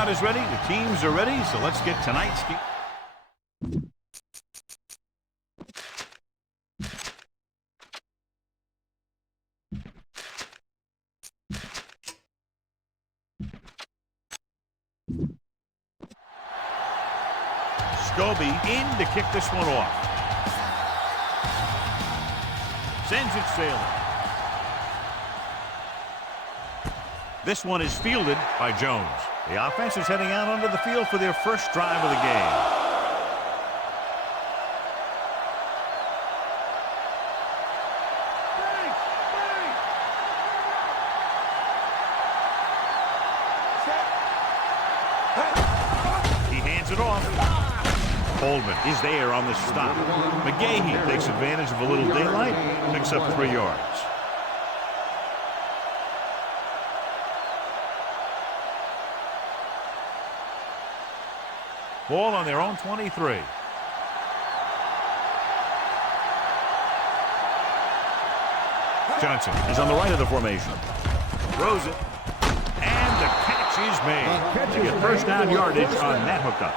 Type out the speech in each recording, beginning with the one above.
crowd is ready. The teams are ready. So let's get tonight's game. Scobie in to kick this one off. Sends it sailing. This one is fielded by Jones. The offense is heading out onto the field for their first drive of the game. Coleman is there on the stop. McGahee takes advantage of a little daylight, picks up 3 yards. Ball on their own 23. Johnson is on the right of the formation. Throws it. And the catch is made. To get first down yardage on that hookup.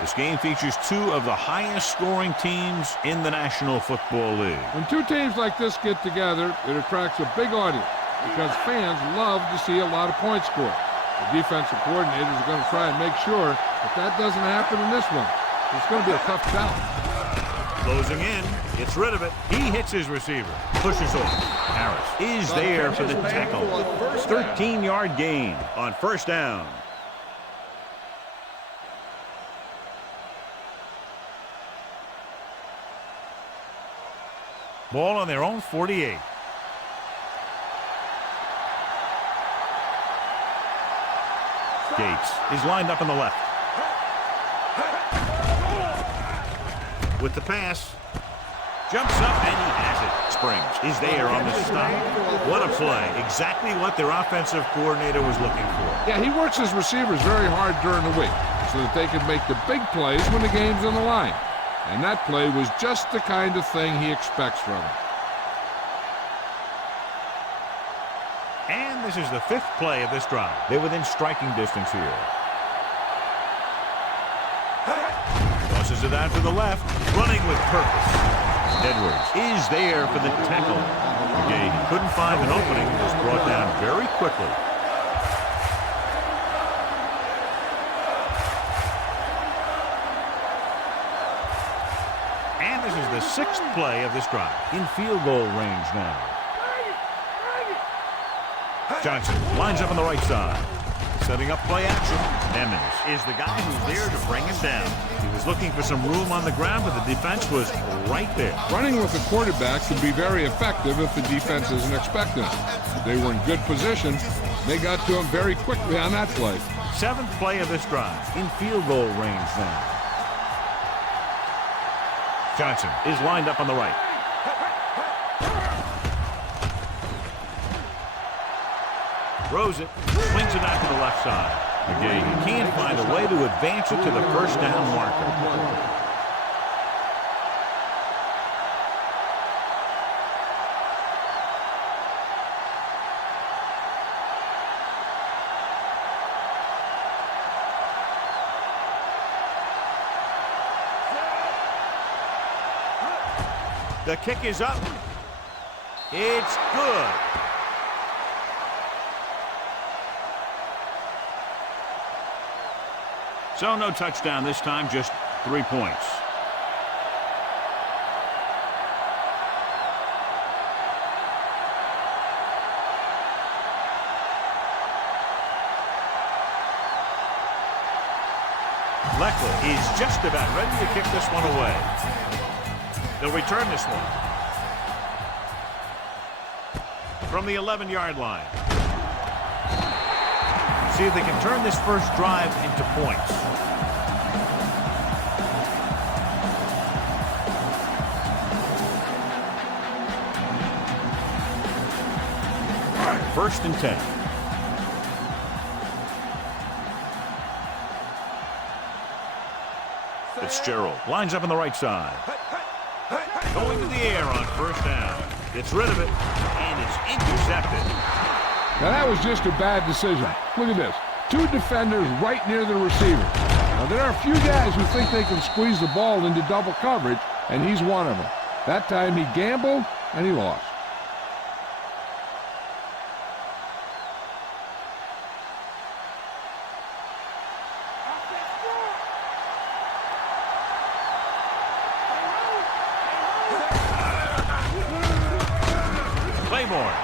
This game features 2 of the highest scoring teams in the National Football League. When 2 teams like this get together, it attracts a big audience because fans love to see a lot of points scored. The defensive coordinators are going to try and make sure that doesn't happen in this one. It's going to be a tough challenge. Closing in, gets rid of it. He hits his receiver, pushes off. Harris is there for the tackle. 13-yard gain on first down. Ball on their own 48. Gates is lined up on the left. With the pass. Jumps up and he has it. Springs is there on the stop. What a play. Exactly what their offensive coordinator was looking for. Yeah, he works his receivers very hard during the week so that they can make the big plays when the game's on the line. And that play was just the kind of thing he expects from him. And this is the 5th play of this drive. They're within striking distance here. Tosses it out to the left, running with purpose. Edwards is there for the tackle. Again, he couldn't find an opening. It was brought down very quickly. And this is the 6th play of this drive. In field goal range now. Johnson lines up on the right side. Setting up play action. Emmons is the guy who's there to bring him down. He was looking for some room on the ground, but the defense was right there. Running with the quarterback can be very effective if the defense isn't expecting it. They were in good position. They got to him very quickly on that play. 7th play of this drive. In field goal range now. Johnson is lined up on the right. Throws it, swings it out to the left side. Again, he can't find a way to advance it to the first down marker. The kick is up. It's good. So no touchdown this time, just 3 points. Leckler is just about ready to kick this one away. They'll return this one. From the 11-yard line. See if they can turn this first drive into points. First and 10. Fitzgerald lines up on the right side. Going to the air on first down. Gets rid of it and is intercepted. Now, that was just a bad decision. Look at this. 2 defenders right near the receiver. Now, there are a few guys who think they can squeeze the ball into double coverage, and he's one of them. That time he gambled, and he lost.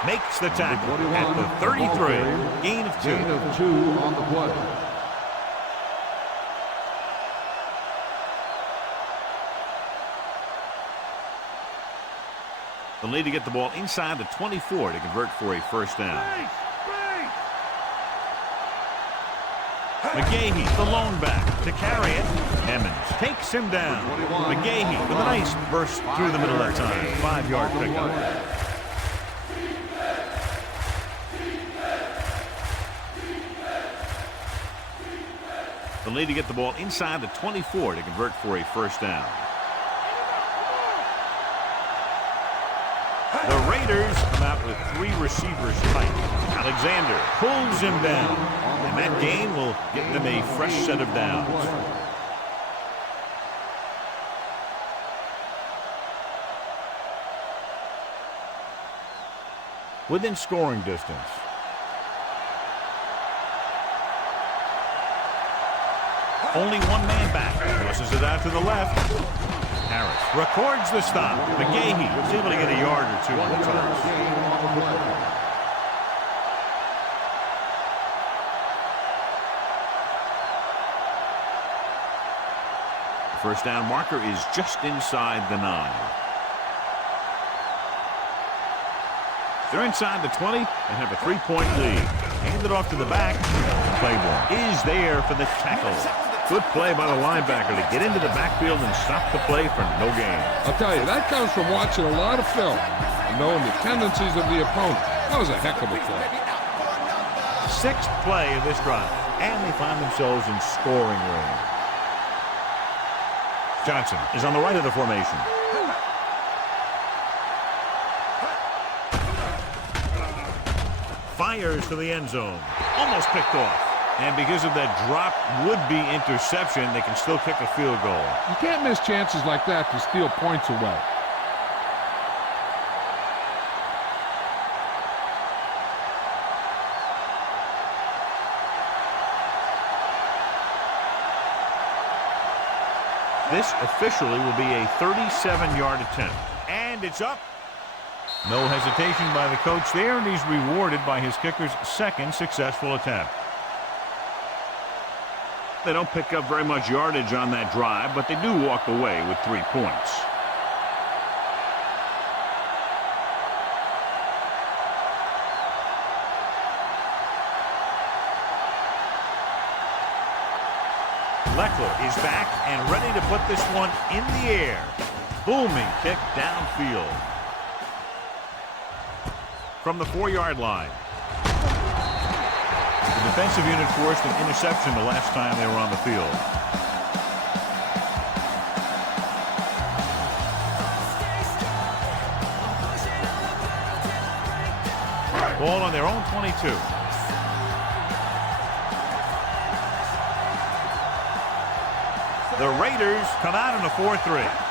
Makes the tackle at the 33. Gain of 2. Gain of 2 on the play. They'll need to get the ball inside the 24 to convert for a first down. McGahee, the lone back, to carry it. Emmons takes him down. McGahee with a nice burst through the middle that time. 5-yard pickup. They'll need to get the ball inside the 24 to convert for a first down. The Raiders come out with 3 receivers tight. Alexander pulls him down, and that gain will get them a fresh set of downs. Within scoring distance. Only one man back. Pushes it out to the left. Harris records the stop. McGahee is able to get a yard or 2 on the toss. The first down marker is just inside the 9. They're inside the 20 and have a 3-point lead. Hand it off to the back. Claiborne is there for the tackle. Good play by the linebacker to get into the backfield and stop the play for no gain. I'll tell you, that comes from watching a lot of film and knowing the tendencies of the opponent. That was a heck of a play. 6th play of this drive, and they find themselves in scoring range. Johnson is on the right of the formation. Fires to the end zone. Almost picked off. And because of that drop would-be interception, they can still kick a field goal. You can't miss chances like that to steal points away. This officially will be a 37-yard attempt. And it's up. No hesitation by the coach there, and he's rewarded by his kicker's 2nd successful attempt. They don't pick up very much yardage on that drive, but they do walk away with 3 points. Leckler is back and ready to put this one in the air. Booming kick downfield. From the 4-yard line. The defensive unit forced an interception the last time they were on the field. Ball on their own 22. The Raiders come out in a 4-3.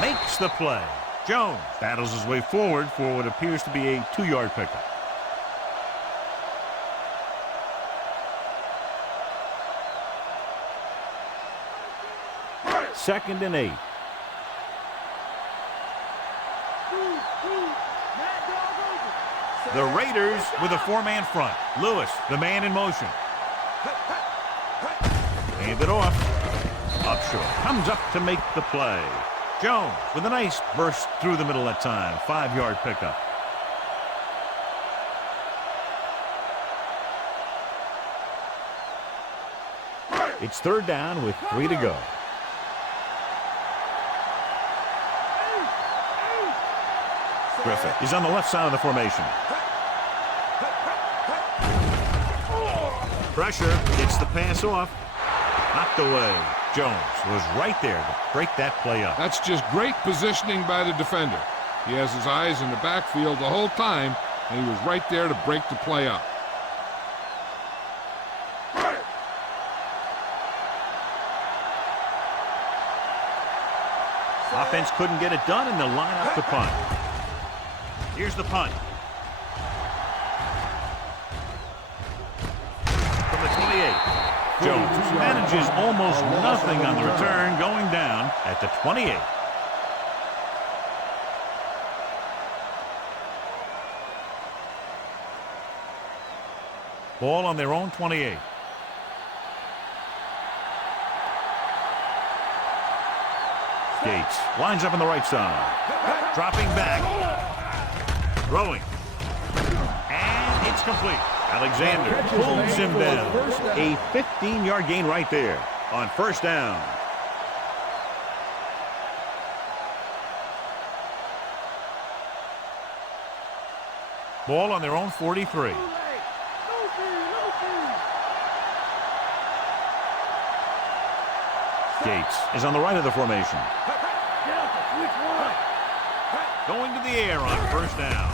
Makes the play. Jones battles his way forward for what appears to be a 2-yard pickup. Second and 8. The Raiders with a 4-man front. Lewis, the man in motion. Hand it off. Up short. Comes up to make the play. Jones with a nice burst through the middle that time. 5-yard pickup. It's 3rd down with 3 to go. Griffith is on the left side of the formation. Pressure gets the pass off. Knocked away. Jones was right there to break that play up. That's just great positioning by the defender. He has his eyes in the backfield the whole time, and he was right there to break the play up. Offense couldn't get it done, and they'll line up to punt. Here's the punt. From the 28. Jones manages almost nothing on the return, going down at the 28. Ball on their own 28. Gates lines up on the right side. Dropping back. Throwing. And it's complete. Alexander pulls him down. A 15-yard gain right there on first down. Ball on their own 43. Gates is on the right of the formation. Going to the air on first down.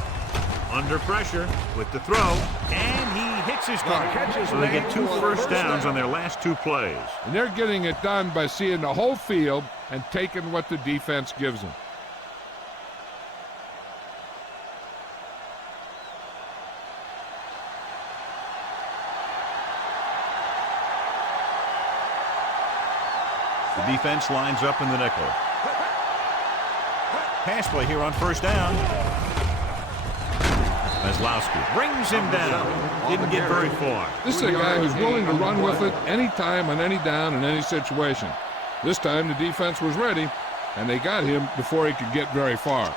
Under pressure with the throw, and he hits his target. So they get 2 first downs on their last 2 plays. And they're getting it done by seeing the whole field and taking what the defense gives them. The defense lines up in the nickel. Pass play here on first down. Maslowski brings him down. Didn't get very far. This is a guy who's willing to run with it anytime, on any down, in any situation. This time the defense was ready, and they got him before he could get very far.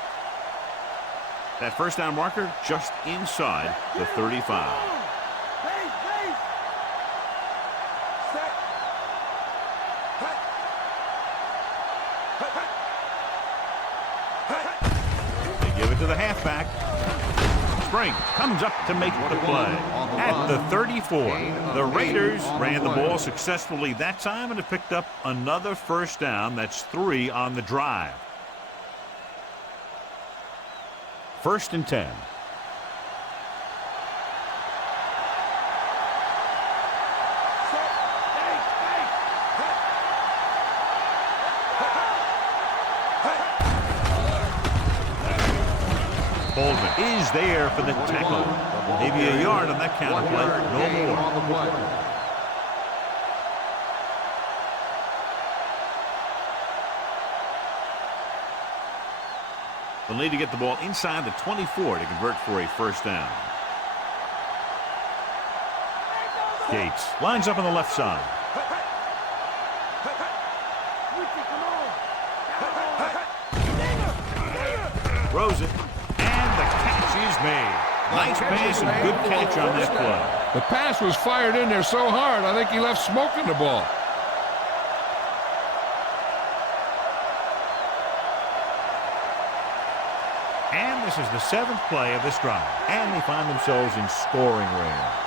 That first down marker just inside the 35. To the halfback. Springs comes up to make the play. At the 34, the Raiders ran the ball successfully that time and have picked up another first down. That's 3 on the drive. 1st and 10. Is there for the tackle. Maybe a yard on that counter play. No more. They'll need to get the ball inside the 24 to convert for a first down. Gates lines up on the left side. Throws it. Made. Nice pass and good catch on that play. The pass was fired in there so hard, I think he left smoke in the ball. And this is the 7th play of this drive. And they find themselves in scoring range.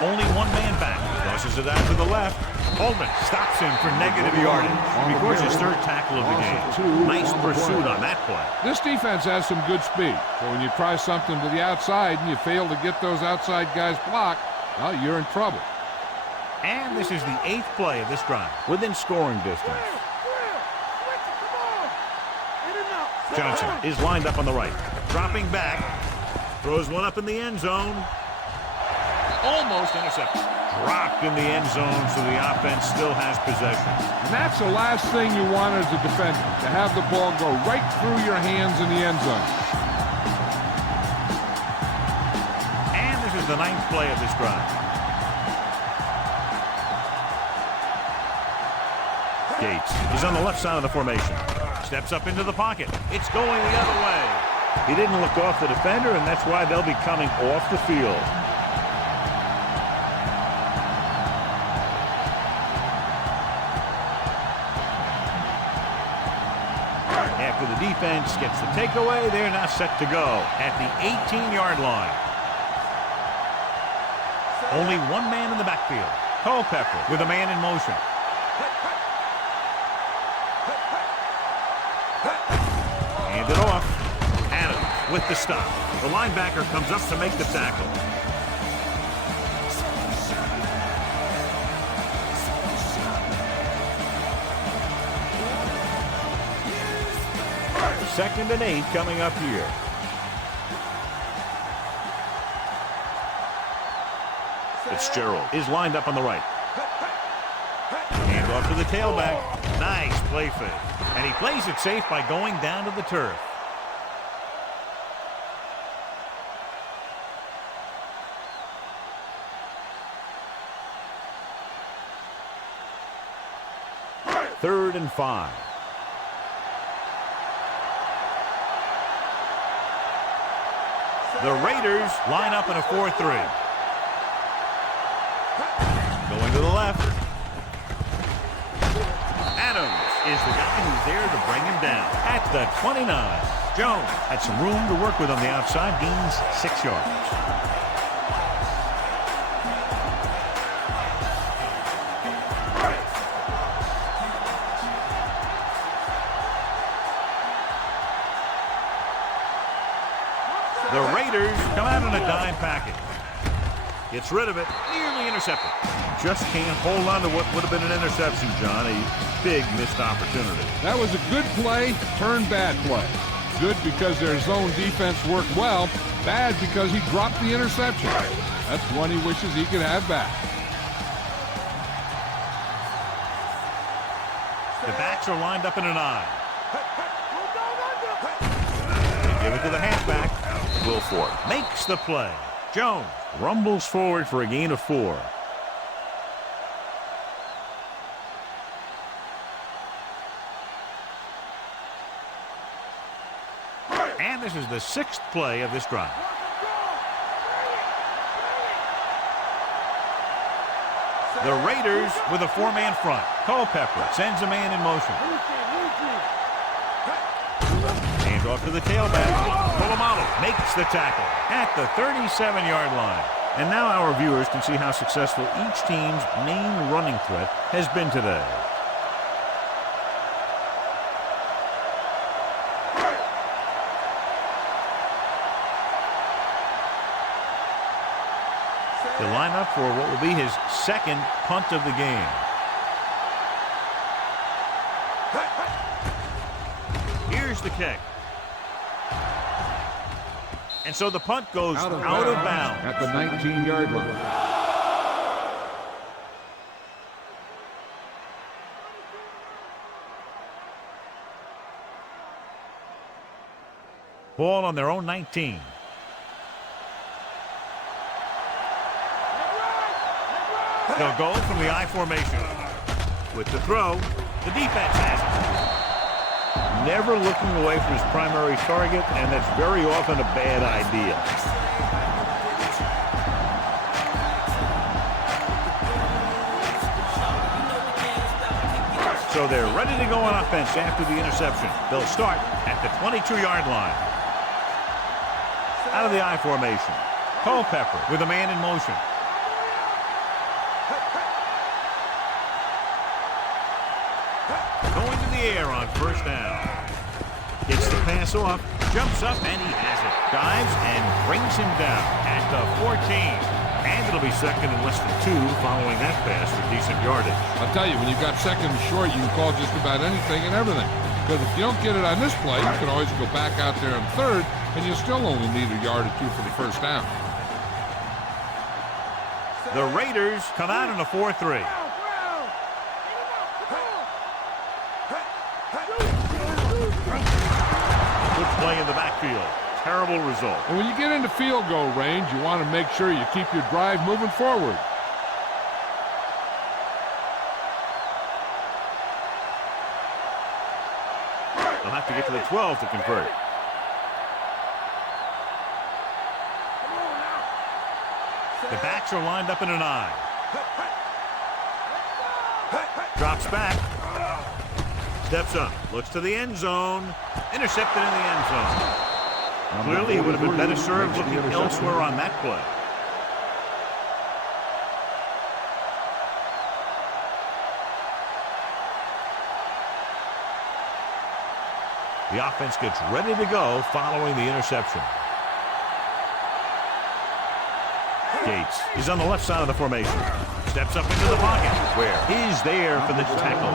Only one man back. Tosses it out to the left. Holman stops him for negative yardage. Records his 3rd tackle of the game. Nice pursuit on that play. This defense has some good speed. So when you try something to the outside and you fail to get those outside guys blocked, well, you're in trouble. And this is the 8th play of this drive. Within scoring distance. Johnson is lined up on the right. Dropping back. Throws one up in the end zone. Almost intercepted. Dropped in the end zone, so the offense still has possession. And that's the last thing you want as a defender, to have the ball go right through your hands in the end zone. And this is the 9th play of this drive. Gates is on the left side of the formation. Steps up into the pocket. It's going the other way. He didn't look off the defender, and that's why they'll be coming off the field. After the defense gets the takeaway, they're now set to go at the 18-yard line. Only one man in the backfield. Culpepper with a man in motion. Hand it off. Adams with the stop. The linebacker comes up to make the tackle. Second and 8 coming up here. Fitzgerald is lined up on the right. Hand off to the tailback. Nice play fake. And he plays it safe by going down to the turf. Third and 5. The Raiders line up in a 4-3. Going to the left. Adams is the guy who's there to bring him down at the 29. Jones had some room to work with on the outside, gains 6 yards. The Raiders come out in a dime package. Gets rid of it, nearly intercepted. Just can't hold on to what would have been an interception, John. A big missed opportunity. That was a good play, turned bad play. Good because their zone defense worked well. Bad because he dropped the interception. That's one he wishes he could have back. The backs are lined up in an eye. They give it to the halfback. Wilford makes the play. Jones rumbles forward for a gain of 4. And this is the 6th play of this drive. The Raiders with a 4-man front. Culpepper sends a man in motion. Hand off to the tailback. Polamalu makes the tackle at the 37-yard line. And now our viewers can see how successful each team's main running threat has been today. To line up for what will be his 2nd punt of the game. Here's the kick. And so the punt goes out of bounds at the 19-yard line. Ball on their own 19. They'll go from the I formation. With the throw, the defense has it. Never looking away from his primary target, and that's very often a bad idea. So they're ready to go on offense after the interception. They'll start at the 22-yard line. Out of the I formation. Culpepper with a man in motion. Going to the air on first down. Gets the pass off, jumps up, and he has it. Dives and brings him down at the 14. And it'll be second and less than 2 following that pass for decent yardage. I'll tell you, when you've got second and short, you can call just about anything and everything. Because if you don't get it on this play, you can always go back out there on third, and you still only need a yard or 2 for the first down. The Raiders come out in a 4-3. Good play in the backfield. Terrible result. And when you get into field goal range, you want to make sure you keep your drive moving forward. They'll have to get to the 12 to convert. The backs are lined up in an I. Drops back. Steps up. Looks to the end zone. Intercepted in the end zone. Clearly, he would have been better served looking elsewhere on that play. The offense gets ready to go following the interception. Gates is on the left side of the formation. Steps up into the pocket. Where is there for the tackle.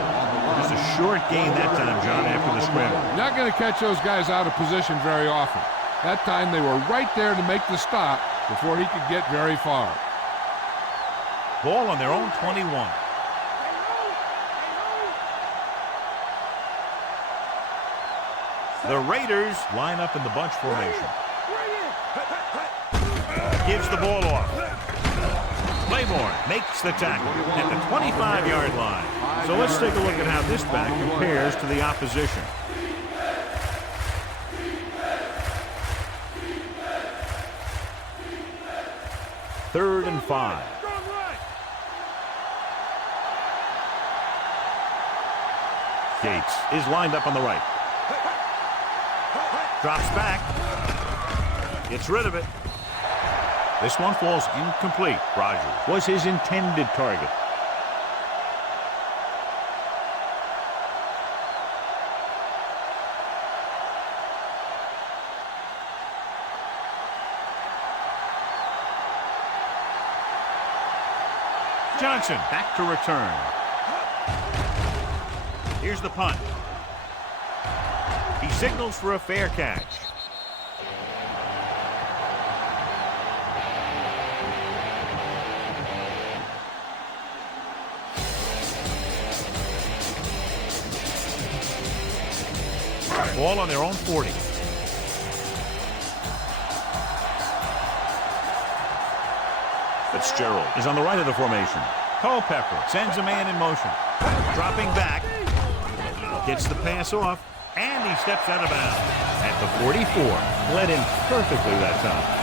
Just a short gain that time, John, after the scramble. Not going to catch those guys out of position very often. That time they were right there to make the stop before he could get very far. Ball on their own 21. The Raiders line up in the bunch formation. Gives the ball off. Claiborne makes the tackle at the 25-yard line. So let's take a look at how this back compares to the opposition. Third and 5. Gates is lined up on the right. Drops back. Gets rid of it. This one falls incomplete. Rogers was his intended target. Johnson back to return. Here's the punt. He signals for a fair catch. Ball on their own 40. Fitzgerald is on the right of the formation. Culpepper sends a man in motion. Dropping back. Gets the pass off. And he steps out of bounds. At the 44. Led in perfectly that time.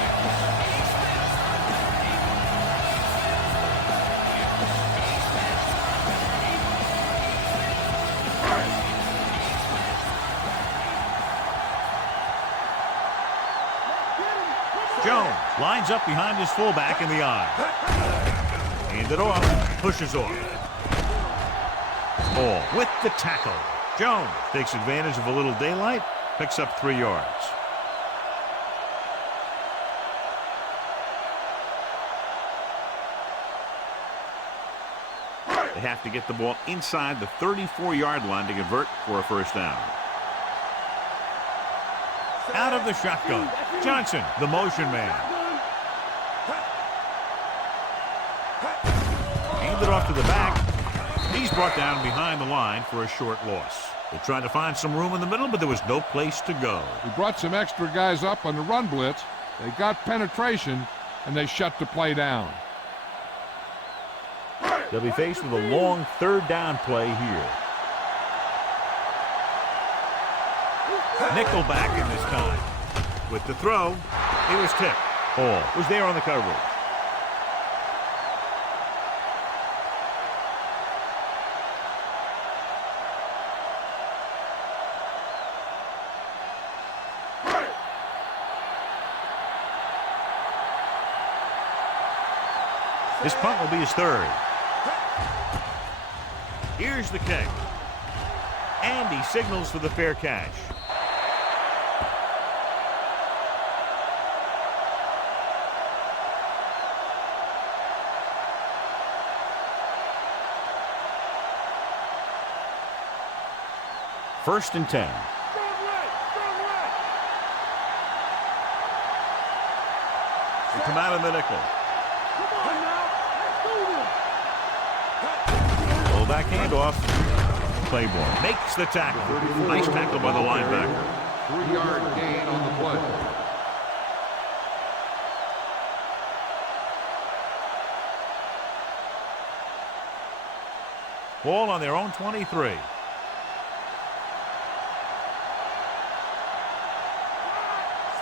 Jones lines up behind his fullback in the eye. Handed off. Pushes off. Ball with the tackle. Jones takes advantage of a little daylight. Picks up 3 yards. They have to get the ball inside the 34-yard line to convert for a first down. Out of the shotgun. Johnson, the motion man. Handed off to the back. He's brought down behind the line for a short loss. They tried to find some room in the middle, but there was no place to go. He brought some extra guys up on the run blitz. They got penetration, and they shut the play down. They'll be faced with a long third down play here. Nickelback in this time. With the throw, he was tipped. Hall was there on the coverage. This punt will be his third. Here's the kick. And he signals for the fair catch. First and 10. They come out of the nickel. Fullback handoff. Claiborne makes the tackle. Nice tackle by the linebacker. 3-yard gain on the play. Ball on their own 23.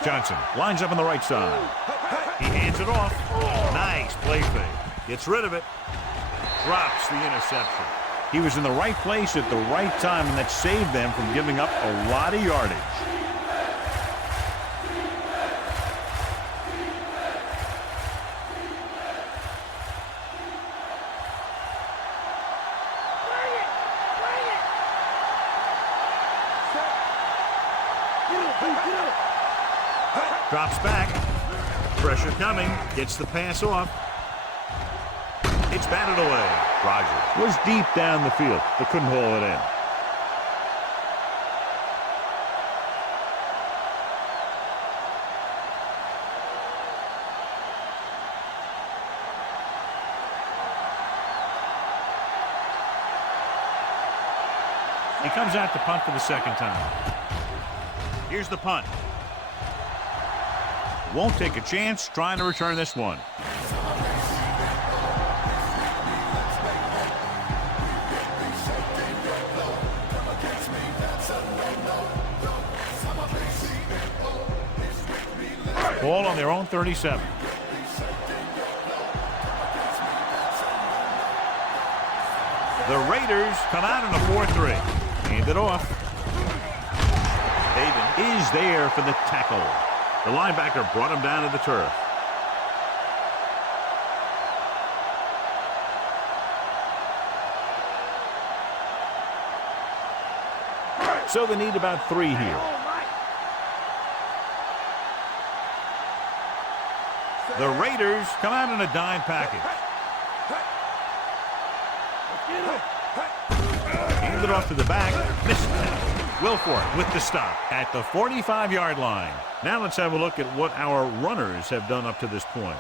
Johnson lines up on the right side. He hands it off. Nice play fake. Gets rid of it. Drops the interception. He was in the right place at the right time, and that saved them from giving up a lot of yardage. Drops back. Pressure coming. Gets the pass off. It's batted away. Rogers was deep down the field, but couldn't haul it in. He comes out to punt for the second time. Here's the punt. Won't take a chance trying to return this one. Ball on their own 37. The Raiders come out in a 4-3. Hand it off. David is there for the tackle. The linebacker brought him down to the turf. So they need about 3 here. The Raiders come out in a dime package. Hand it off to the back. Missed it. Wilfork with the stop at the 45-yard line. Now let's have a look at what our runners have done up to this point.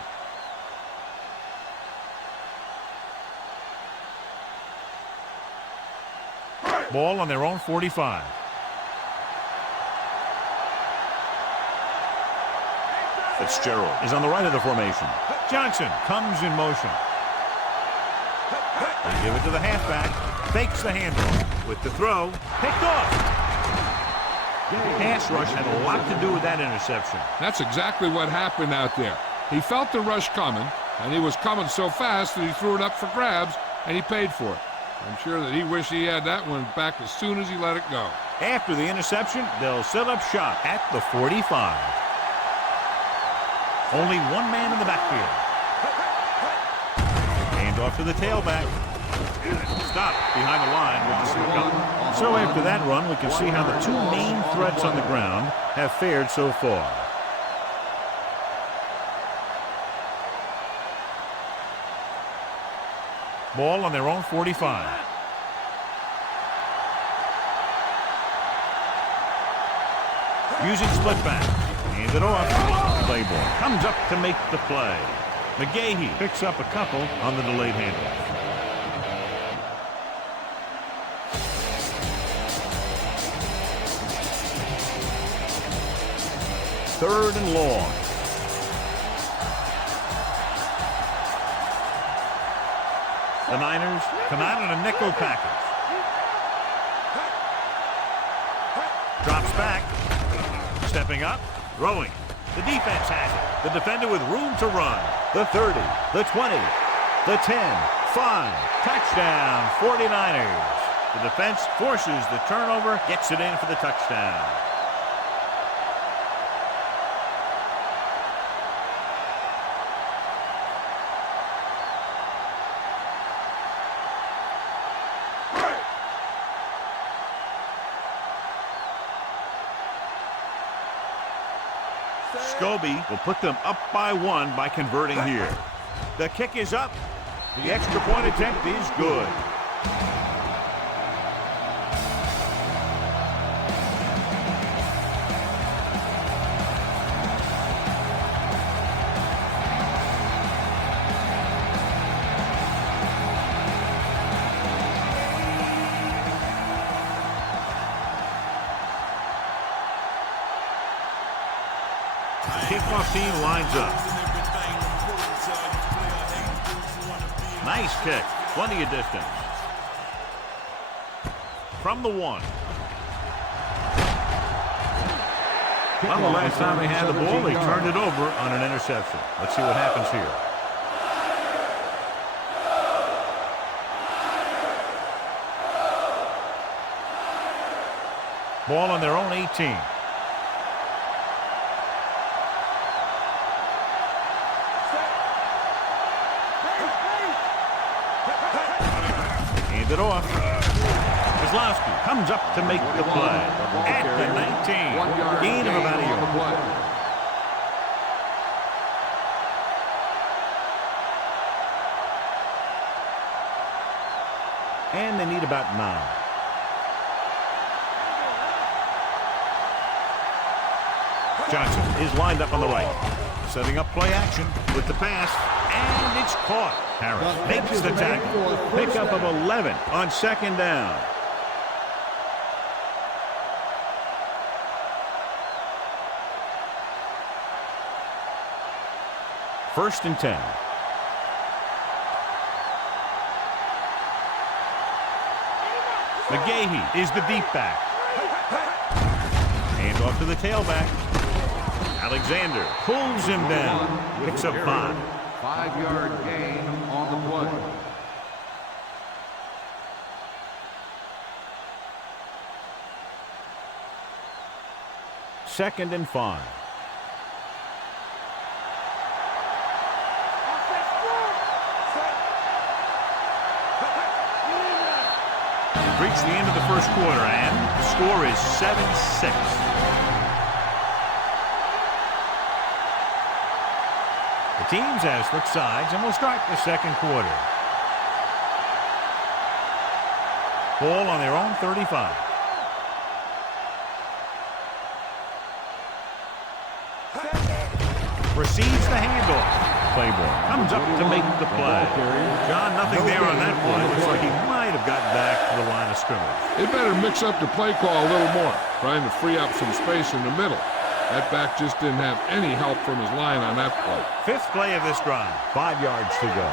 Ball on their own 45. Fitzgerald is on the right of the formation. Johnson comes in motion. They give it to the halfback. Fakes the handoff with the throw. Picked off. Pass rush had a lot to do with that interception. That's exactly what happened out there. He felt the rush coming, and he was coming so fast that he threw it up for grabs, and he paid for it. I'm sure that he wished he had that one back as soon as he let it go. After the interception, they'll set up shop at the 45. Only one man in the backfield. Hand off to the tailback. Stop behind the line with the single. So after that run, we can see how the 2 main threats on the ground have fared so far. Ball on their own 45. Using split back. Hand it off. Playboy comes up to make the play. McGahee picks up a couple on the delayed handoff. Third and long. The Niners come out in a nickel package. Drops back. Stepping up. Throwing. The defense has it. The defender with room to run. The 30. The 20. The 10. 5. Touchdown 49ers. The defense forces the turnover. Gets it in for the touchdown. Scobie will put them up by 1 by converting here. The kick is up. The extra point attempt is good. Kickoff team lines up. Nice kick. Plenty of distance. From the 1. Well, the last time they had the ball, they turned it over on an interception. Let's see what happens here. Ball on their own 18. It off. Kozlowski comes up to make the play. At the 19. about 9. Johnson is lined up on the right. Setting up play action with the pass, and it's caught. Harris makes the tackle. Pickup of 11 on 2nd down. First and 10. McGahee is the deep back. Hand off to the tailback. Alexander pulls him down. Picks up 5. 5-yard gain on the play. Second and 5. We've reached the end of the first quarter, and the score is 7-6. The teams have switched sides, and we'll start the second quarter. Ball on their own 35. Receives the handoff. Claiborne comes up to make the play. John, nothing there on that play. Looks like he might have gotten back to the line of scrimmage. They better mix up the play call a little more, trying to free up some space in the middle. That back just didn't have any help from his line on that play. 5th play of this drive. 5 yards to go.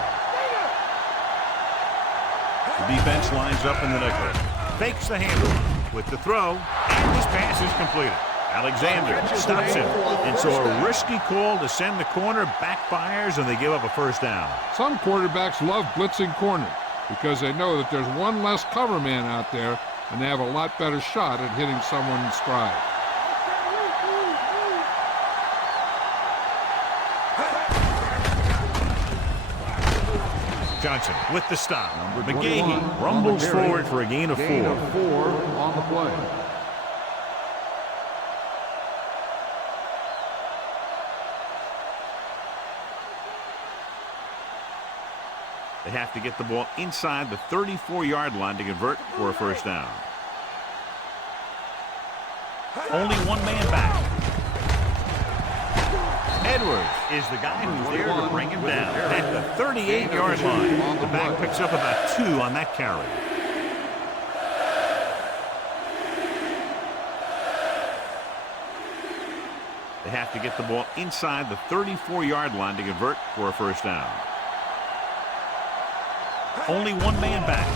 The defense lines up in the nickel. Fakes the handle with the throw, and this pass is completed. Alexander stops him, and so a risky call to send the corner backfires, and they give up a first down. Some quarterbacks love blitzing corners because they know that there's one less cover man out there, and they have a lot better shot at hitting someone in stride. Johnson with the stop. McGahee rumbles forward for a gain of 4. Gain of 4 on the play. They have to get the ball inside the 34-yard line to convert for a first down. Only one man back. Edwards is the guy who's there to bring him down at the 38-yard line. The back picks up about 2 on that carry. They have to get the ball inside the 34-yard line to convert for a first down. Only one man back.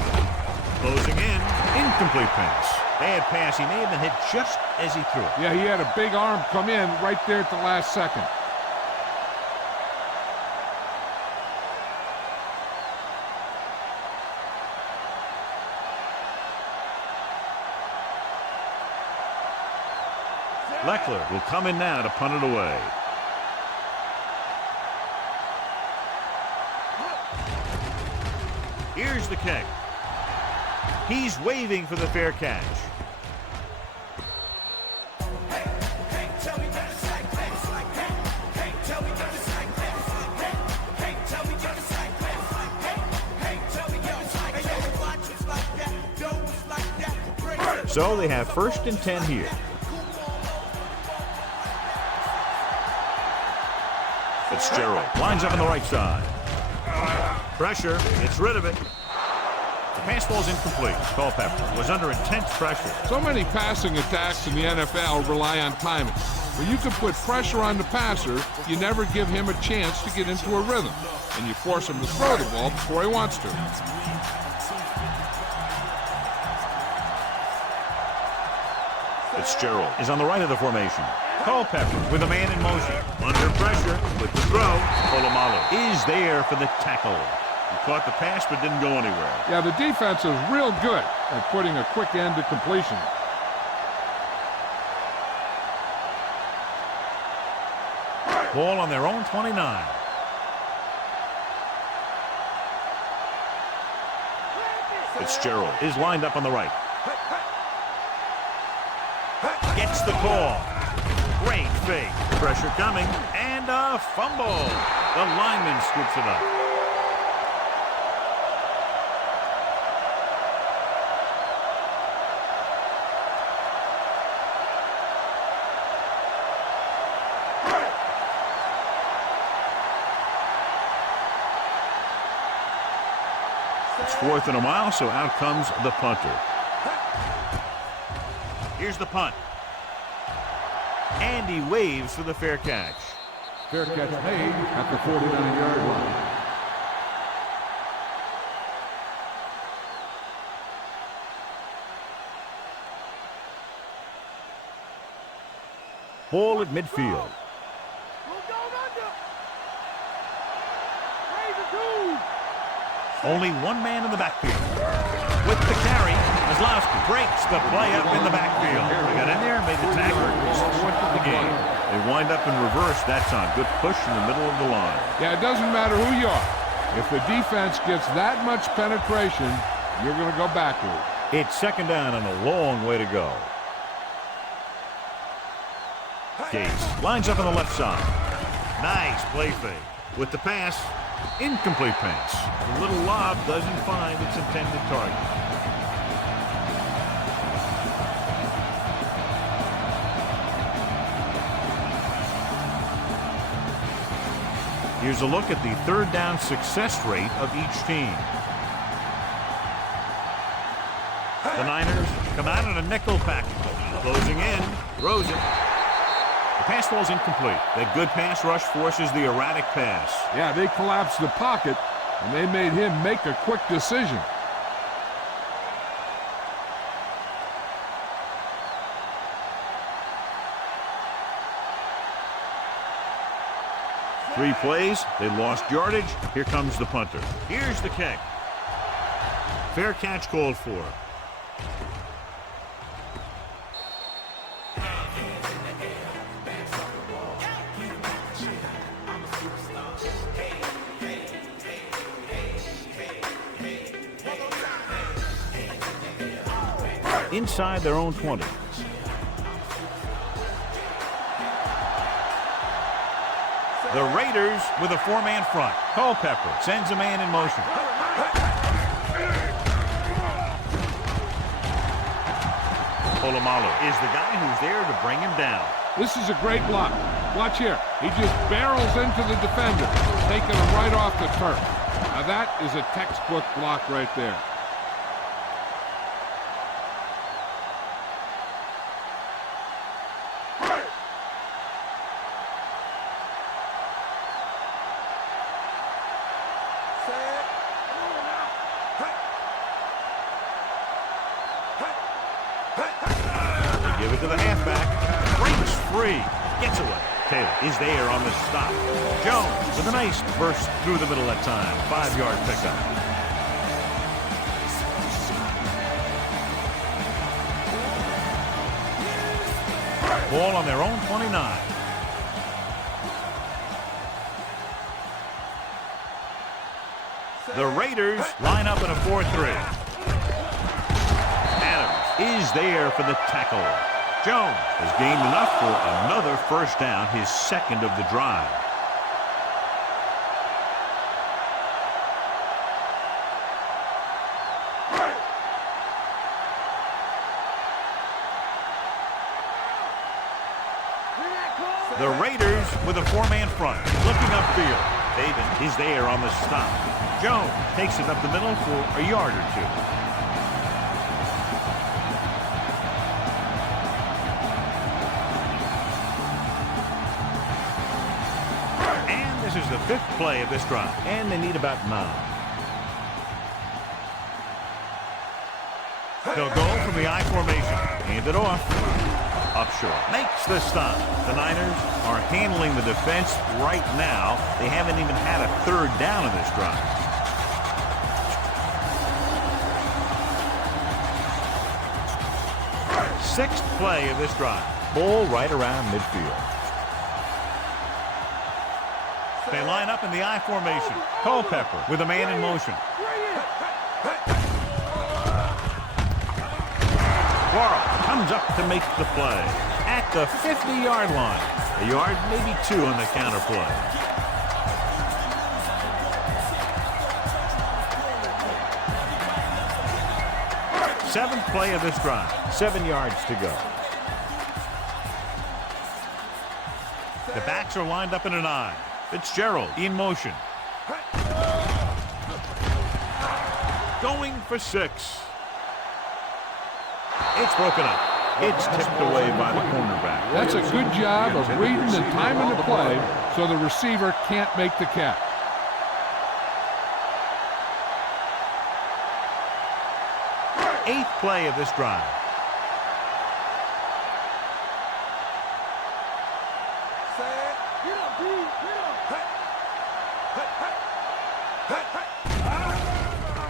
Closing in. Incomplete pass. Bad pass. He may have been hit just as he threw it. Yeah, he had a big arm come in right there at the last second. Leckler will come in now to punt it away. Here's the kick. He's waving for the fair catch. So they have first and 10 here. Fitzgerald lines up on the right side. Pressure, gets rid of it. The pass ball's incomplete. Culpepper was under intense pressure. So many passing attacks in the NFL rely on timing. When you can put pressure on the passer, you never give him a chance to get into a rhythm, and you force him to throw the ball before he wants to. Fitzgerald is on the right of the formation. Culpepper with a man in motion. Under pressure with the throw. Polamalu is there for the tackle. He caught the pass but didn't go anywhere. Yeah, the defense is real good at putting a quick end to completion. Ball on their own 29. Fitzgerald is lined up on the right. Gets the call. Great fake. Pressure coming. And a fumble. The lineman scoops it up. It's 4th and a mile, so out comes the punter. Here's the punt. And he waves for the fair catch. Fair catch made at the 49-yard line. Ball at midfield. Only one man in the backfield. With the carry, Maslowski breaks the play up in the backfield. He got in there, made the tackle, and the game. They wind up in reverse that time. Good push in the middle of the line. Yeah, it doesn't matter who you are. If the defense gets that much penetration, you're going to go backward. It's 2nd down and a long way to go. Gates lines up on the left side. Nice play fake. With the pass, incomplete pass. The little lob doesn't find its intended target. Here's a look at the 3rd down success rate of each team. The Niners come out in a nickel package. Closing in, throws it. The pass ball's incomplete. That good pass rush forces the erratic pass. Yeah, they collapsed the pocket, and they made him make a quick decision. Three plays, they lost yardage. Here comes the punter. Here's the kick. Fair catch called for. Inside their own 20. The Raiders with a 4-man front. Culpepper sends a man in motion. Polamalu is the guy who's there to bring him down. This is a great block. Watch here. He just barrels into the defender, taking him right off the turf. Now that is a textbook block right there. Give it to the halfback. Breaks free. Gets away. Taylor is there on the stop. Jones with a nice burst through the middle that time. 5-yard pickup. Ball on their own 29. The Raiders line up in a 4-3. Is there for the tackle. Jones has gained enough for another 1st down, his 2nd of the drive. The Raiders with a 4-man front, looking upfield. David is there on the stop. Jones takes it up the middle for a yard or 2. This is the 5th play of this drive, and they need about 9. They'll go from the I formation. Hand it off. Up short. Makes the stop. The Niners are handling the defense right now. They haven't even had a 3rd down in this drive. Sixth play of this drive. Ball right around midfield. They line up in the I formation. Culpepper with a man in motion. Quarles comes up to make the play at the 50-yard line. A yard, maybe 2 on the counter play. Seventh play of this drive. 7 yards to go. The backs are lined up in an I. Fitzgerald in motion. Going for 6. It's broken up. It's tipped away by the cornerback. That's a good job of reading and timing the play so the receiver can't make the catch. Eighth play of this drive.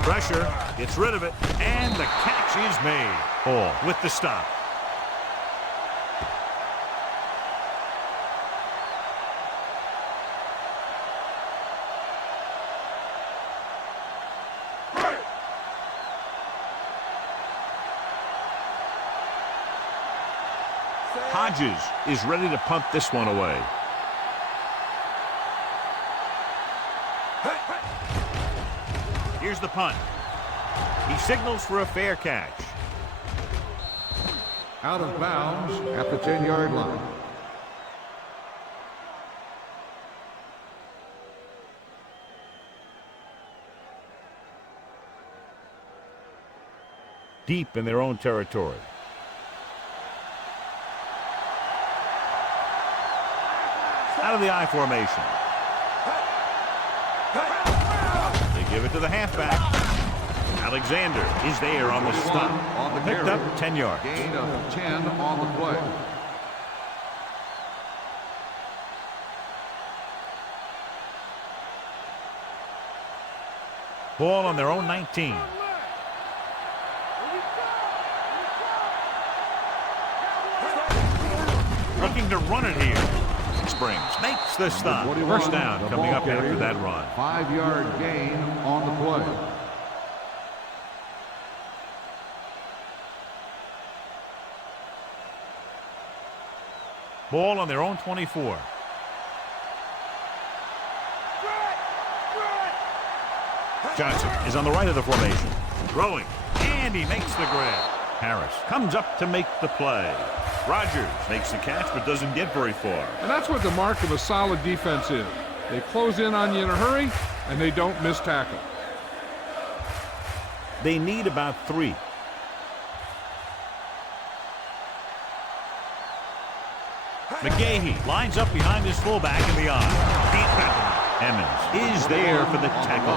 Pressure, gets rid of it, and the catch is made. Ball with the stop. Hodges is ready to punt this one away. Here's the punt. He signals for a fair catch. Out of bounds at the 10-yard line. Deep in their own territory. Out of the I formation. They give it to the halfback. Alexander is there on the stop. On the Picked carry. up 10 yards. Gain of 10 on the play. Ball on their own 19. Looking to run it here. Springs makes the stop. 41, First down the coming ball up after carrier. that run. 5-yard gain on the play. Ball on their own 24. Johnson is on the right of the formation. Throwing, and he makes the grab. Harris comes up to make the play. Rogers makes the catch but doesn't get very far. And that's what the mark of a solid defense is. They close in on you in a hurry, and they don't miss tackle. They need about 3. McGahee lines up behind his fullback in the eye. Can't tackle him. Emmons is there for the tackle.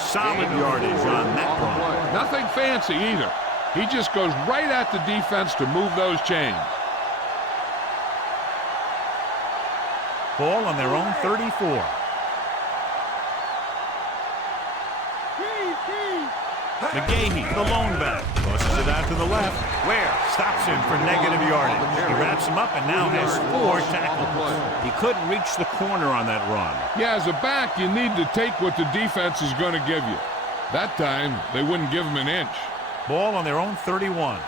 Solid yardage on that run. Nothing fancy either. He just goes right at the defense to move those chains. Ball on their own 34. McGahee, the lone back, tosses it out to the left. Ware stops him for negative yardage. He wraps him up and now has 4 tackles. He couldn't reach the corner on that run. Yeah, as a back, you need to take what the defense is going to give you. That time, they wouldn't give him an inch. Ball on their own 31.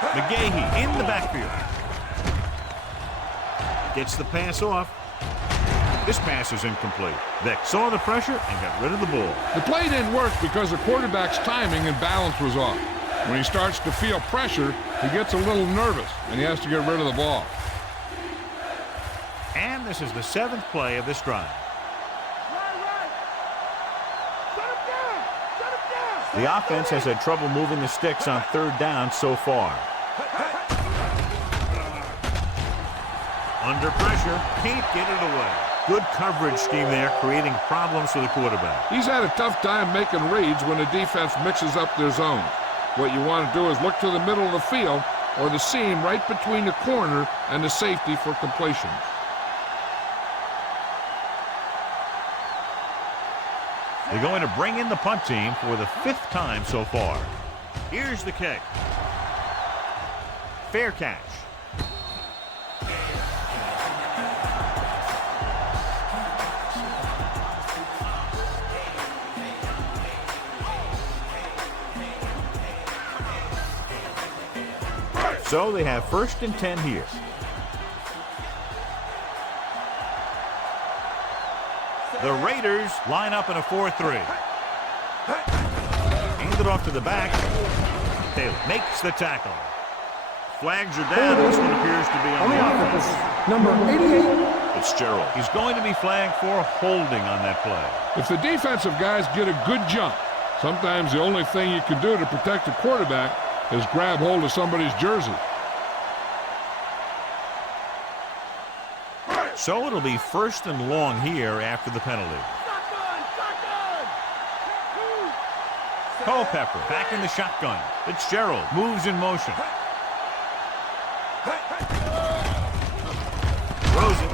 McGahee in the backfield. Gets the pass off. This pass is incomplete. Vick saw the pressure and got rid of the ball. The play didn't work because the quarterback's timing and balance was off. When he starts to feel pressure, he gets a little nervous, and he has to get rid of the ball. And this is the 7th play of this drive. The offense has had trouble moving the sticks on 3rd down so far. Under pressure, can't get it away. Good coverage scheme there, creating problems for the quarterback. He's had a tough time making reads when the defense mixes up their zones. What you want to do is look to the middle of the field or the seam right between the corner and the safety for completion. They're going to bring in the punt team for the 5th time so far. Here's the kick. Fair catch. So they have 1st and 10 here. The Raiders line up in a 4-3. Hand it off to the back. Taylor makes the tackle. Flags are down. This one appears to be on the offense. Number 88. Fitzgerald. He's going to be flagged for holding on that play. If the defensive guys get a good jump, sometimes the only thing you can do to protect the quarterback is grab hold of somebody's jersey. So it'll be 1st and long here after the penalty. Culpepper back in the shotgun. Fitzgerald moves in motion. Throws it.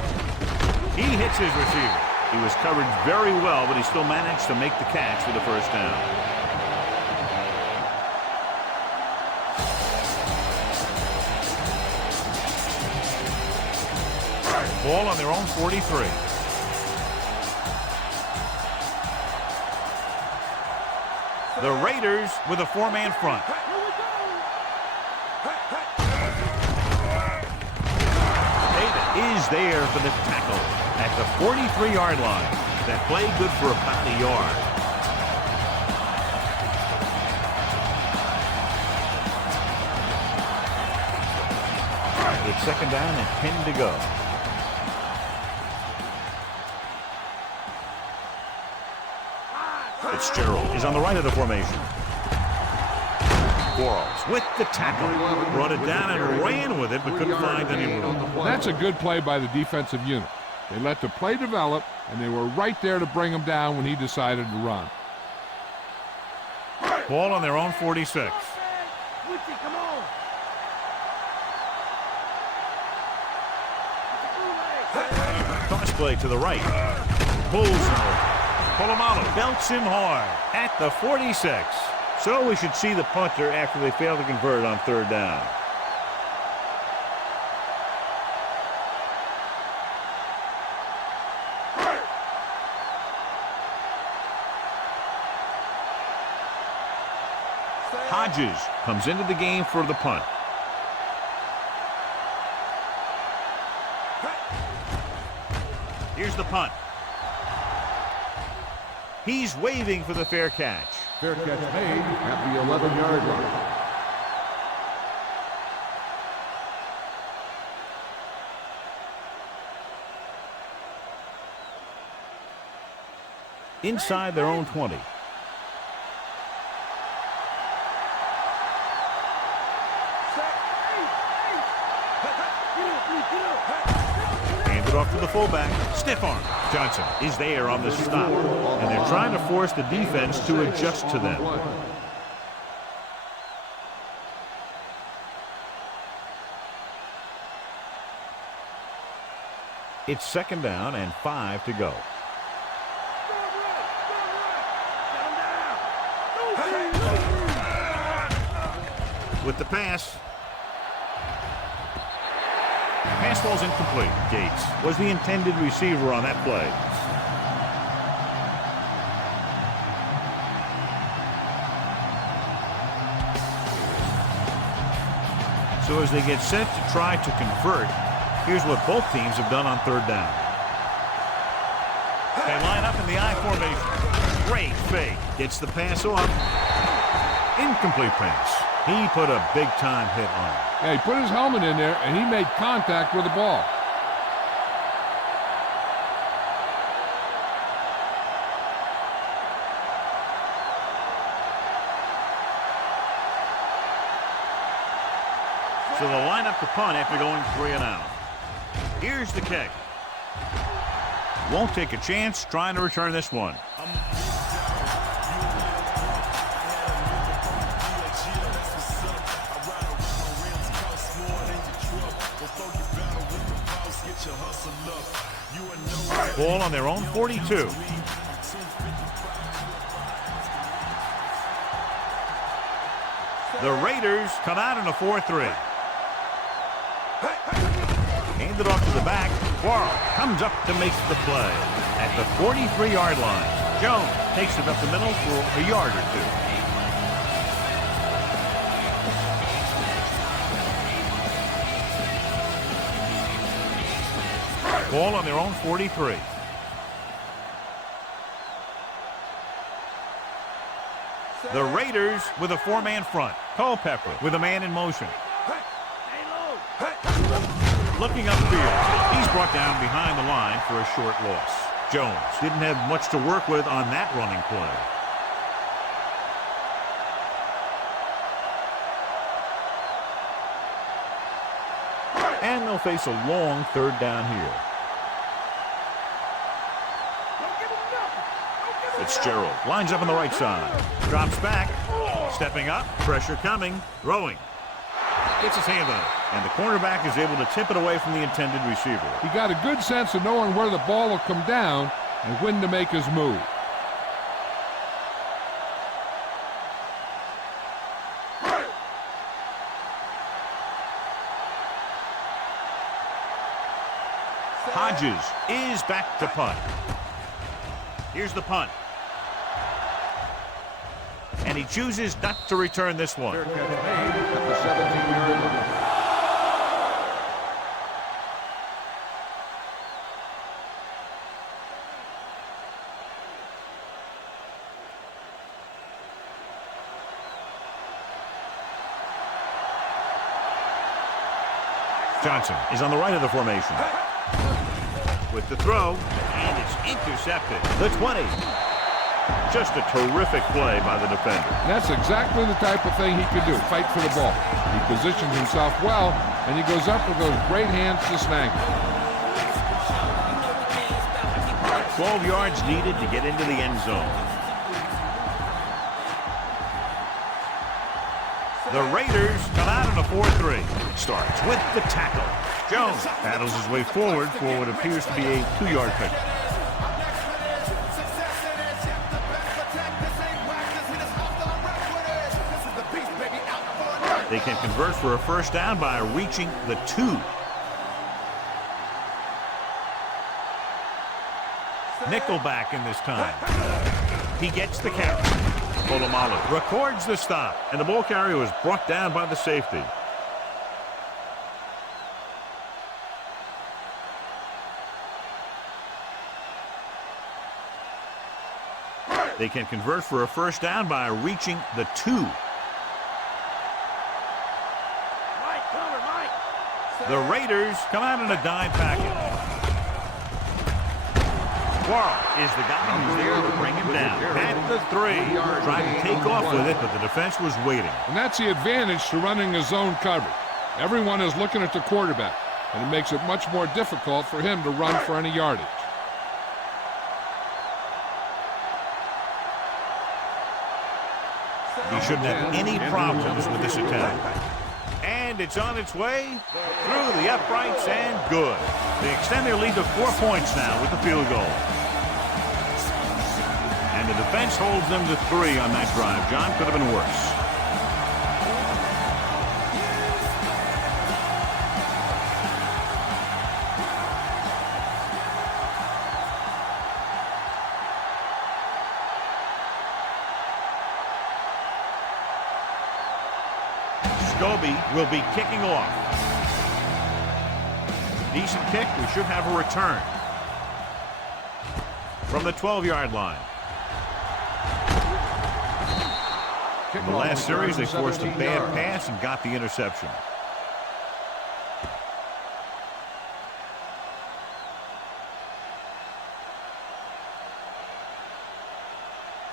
He hits his receiver. He was covered very well, but he still managed to make the catch for the first down. Ball on their own 43. The Raiders with a 4-man front. David is there for the tackle at the 43-yard line. That play good for about a yard. It's 2nd down and 10 to go. Fitzgerald is on the right of the formation. Quarles with the tackle. Brought it down and ran with it, but couldn't find any room. That's a good play by the defensive unit. They let the play develop, and they were right there to bring him down when he decided to run. Ball on their own 46. Toss play to the right. Pulls him over. Polamalu belts him hard at the 46. So we should see the punter after they fail to convert on 3rd down. Hodges comes into the game for the punt. Here's the punt. He's waving for the fair catch. Fair catch made at the 11-yard line. Inside their own 20. Off to the fullback. Stiff arm. Johnson is there on the stop. And they're trying to force the defense to adjust to them. It's 2nd down and 5 to go. With the pass. Pass ball's incomplete. Gates was the intended receiver on that play. So as they get set to try to convert, here's what both teams have done on 3rd down. They line up in the I formation. Great fake. Gets the pass off. Incomplete pass. He put a big-time hit on it. Yeah, he put his helmet in there, and he made contact with the ball. So they'll line up to punt after going 3 and out. Here's the kick. Won't take a chance trying to return this one. Ball on their own 42. The Raiders come out in a 4-3. Handed off to the back. Quarles comes up to make the play at the 43-yard line. Jones takes it up the middle for a yard or 2. Ball on their own 43. The Raiders with a 4-man front. Culpepper with a man in motion. Looking upfield. He's brought down behind the line for a short loss. Jones didn't have much to work with on that running play. And they'll face a long third down here. Fitzgerald lines up on the right side. Drops back. Stepping up. Pressure coming. Throwing. Gets his hand on it. And the cornerback is able to tip it away from the intended receiver. He got a good sense of knowing where the ball will come down and when to make his move. Hodges is back to punt. Here's the punt. And he chooses not to return this one. At the 17-yard line. Johnson is on the right of the formation. With the throw, and it's intercepted. The 20. Just a terrific play by the defender. And that's exactly the type of thing he could do, fight for the ball. He positions himself well, and he goes up with those great hands to snag it. 12 yards needed to get into the end zone. The Raiders come out in a 4-3. Starts with the tackle. Jones paddles his way forward for what appears to be a 2-yard pickup. They can convert for a first down by reaching the 2. Nickelback in this time. He gets the carry. Polamalu records the stop, and the ball carrier was brought down by the safety. They can convert for a first down by reaching the 2. The Raiders come out in a dime package. Quarles is the guy who's there to bring him down. At the 3. Tried to take off with it, but the defense was waiting. And that's the advantage to running a zone coverage. Everyone is looking at the quarterback, and it makes it much more difficult for him to run for any yardage. He shouldn't have any problems with this attack. And it's on its way through the uprights and good. They extend their lead to 4 points now with the field goal. And the defense holds them to 3 on that drive. John, could have been worse. Will be kicking off. Decent kick. We should have a return from the 12-yard line. In the last series, they forced a bad pass and got the interception.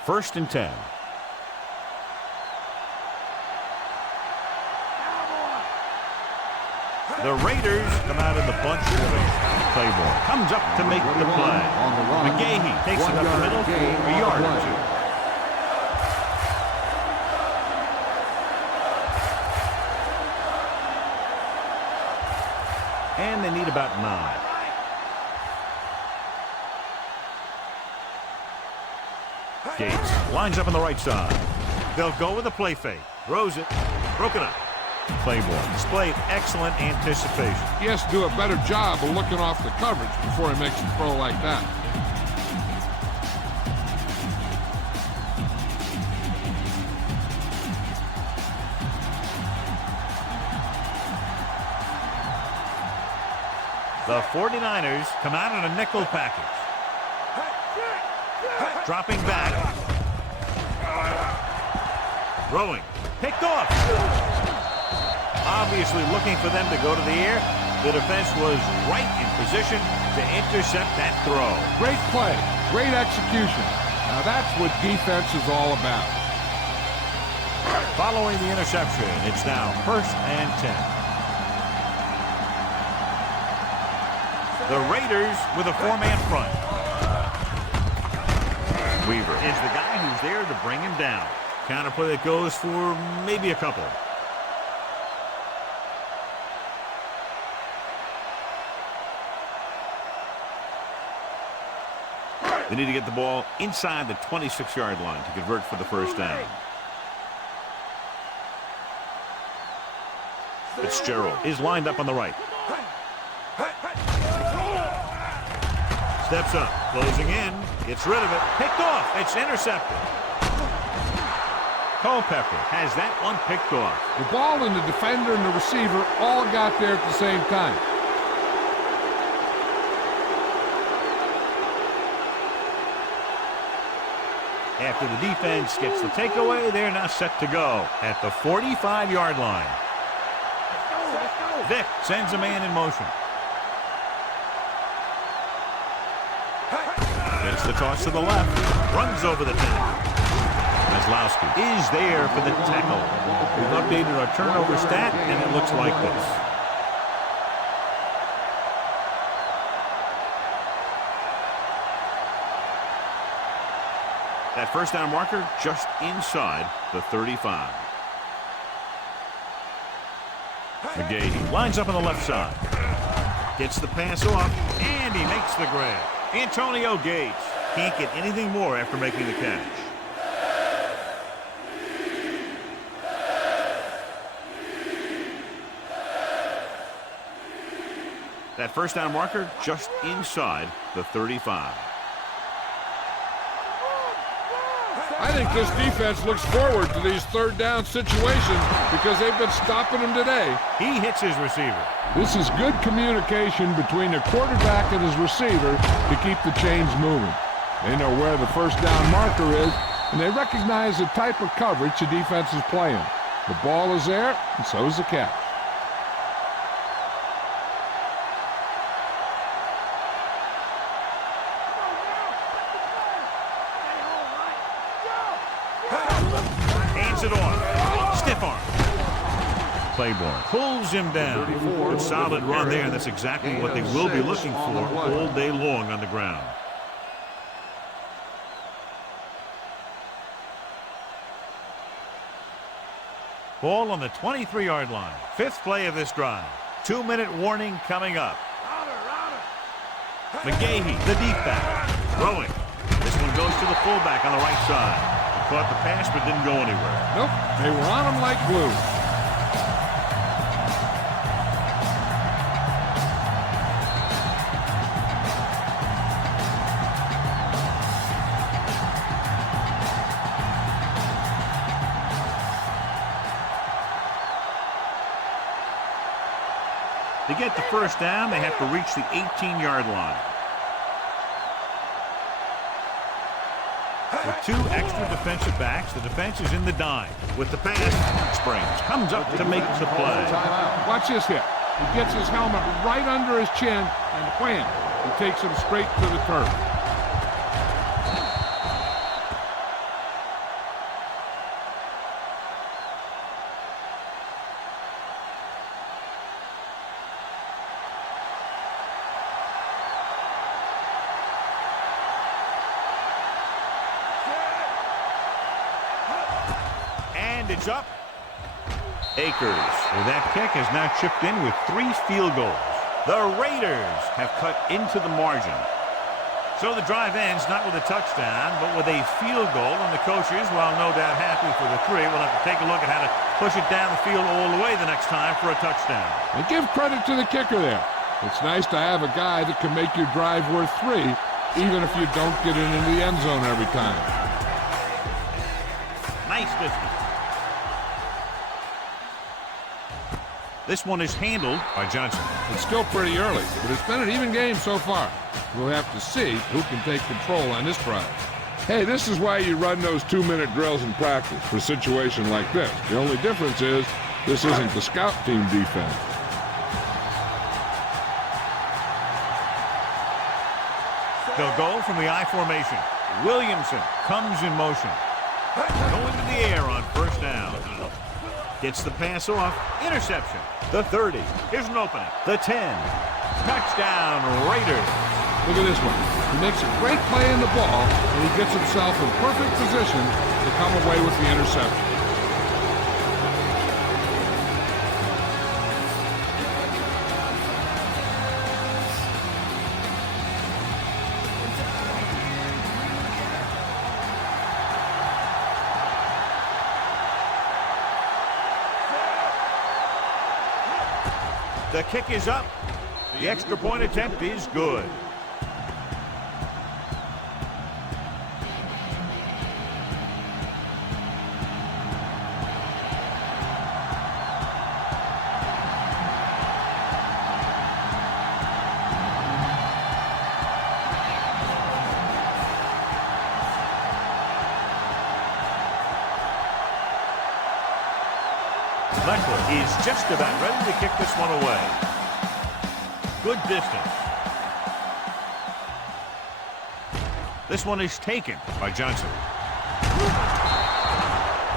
First and 10. The Raiders come out in the bunch formation. Claiborne comes up to make the play. McGahee takes it up the middle for a yard or 2. And they need about 9. Gates lines up on the right side. They'll go with a play fake. Throws it. Broken up. Claiborne displayed excellent anticipation. He has to do a better job of looking off the coverage before he makes a throw like that. The 49ers come out in a nickel package. Dropping back. Throwing. Picked off. Obviously looking for them to go to the air. The defense was right in position to intercept that throw. Great play, great execution. Now that's what defense is all about. Following the interception, it's now 1st and 10. The Raiders with a 4-man front. Weaver is the guy who's there to bring him down. Counter play that goes for maybe a couple. They need to get the ball inside the 26-yard line to convert for the first down. Fitzgerald is lined up on the right. Steps up, closing in, gets rid of it, picked off, it's intercepted. Culpepper has that one picked off. The ball and the defender and the receiver all got there at the same time. After the defense gets the takeaway, they're now set to go at the 45-yard line. Vick sends a man in motion. Gets the toss to the left. Runs over the 10. Maslowski is there for the tackle. We've updated our turnover stat, and it looks like this. That first down marker just inside the 35. McGahee lines up on the left side. Gets the pass off, and he makes the grab. Antonio Gates can't get anything more after making the catch. That first down marker just inside the 35. I think this defense looks forward to these third down situations because they've been stopping them today. He hits his receiver. This is good communication between the quarterback and his receiver to keep the chains moving. They know where the first down marker is, and they recognize the type of coverage the defense is playing. The ball is there, and so is the catch. Hands it off. Stiff arm. Claiborne pulls him down. Good solid run there, and that's exactly what they will be looking for all day long on the ground. Ball on the 23-yard line. 5th play of this drive. 2-minute warning coming up. McGahee, the deep back. Throwing. This one goes to the fullback on the right side. He caught the pass but didn't go anywhere. Nope, they were on him like glue. To get the first down, they have to reach the 18-yard line. With 2 extra defensive backs, the defense is in the dime. With the pass, Springs comes up to make the play. Watch this hit. He gets his helmet right under his chin, and wham, he takes him straight to the turf. It's up. Akers, with that kick, has now chipped in with 3 field goals. The Raiders have cut into the margin. So the drive ends not with a touchdown, but with a field goal. And the coaches, while no doubt happy for the 3, will have to take a look at how to push it down the field all the way the next time for a touchdown. And give credit to the kicker there. It's nice to have a guy that can make your drive worth 3, even if you don't get it into the end zone every time. Nice distance. This one is handled by Johnson. It's still pretty early, but it's been an even game so far. We'll have to see who can take control on this drive. Hey, this is why you run those 2-minute drills in practice for a situation like this. The only difference is this isn't the scout team defense. They'll go from the I formation. Williamson comes in motion. Going to the air on first down. Gets the pass off. Interception. The 30. Here's an opening. The 10. Touchdown, Raiders. Look at this one. He makes a great play in the ball, and he gets himself in perfect position to come away with the interception. The kick is up. The extra point attempt is good. Is just about ready to kick this one away. Good distance. This one is taken by Johnson.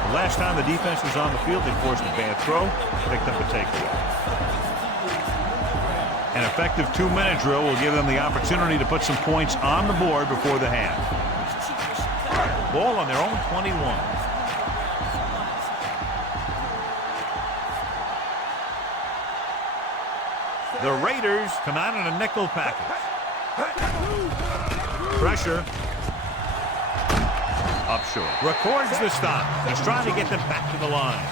The last time the defense was on the field, they forced a bad throw, picked up a takeaway. An effective 2-minute drill will give them the opportunity to put some points on the board before the half. Ball on their own 21. The Raiders come out in a nickel package. Pressure. Up short. Records the stop. He's trying to get them back to the line.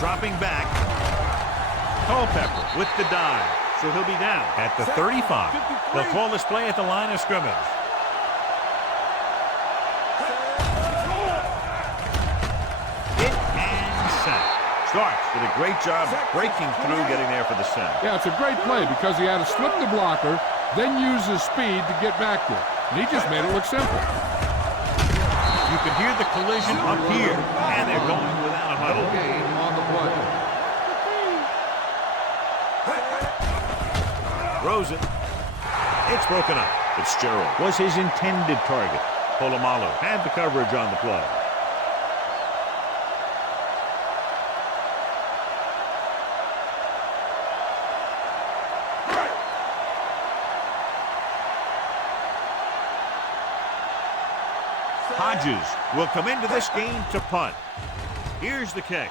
Dropping back. Culpepper with the dive. So he'll be down at the 35. They'll call this play at the line of scrimmage. Starks did a great job breaking through, getting there for the sack. Yeah, it's a great play because he had to slip the blocker, then use his speed to get back there. And he just made it look simple. You can hear the collision up here, and they're going without a huddle. Game on the play. Throws it. It's broken up. Fitzgerald was his intended target. Polamalu had the coverage on the play. Hodges will come into this game to punt. Here's the kick.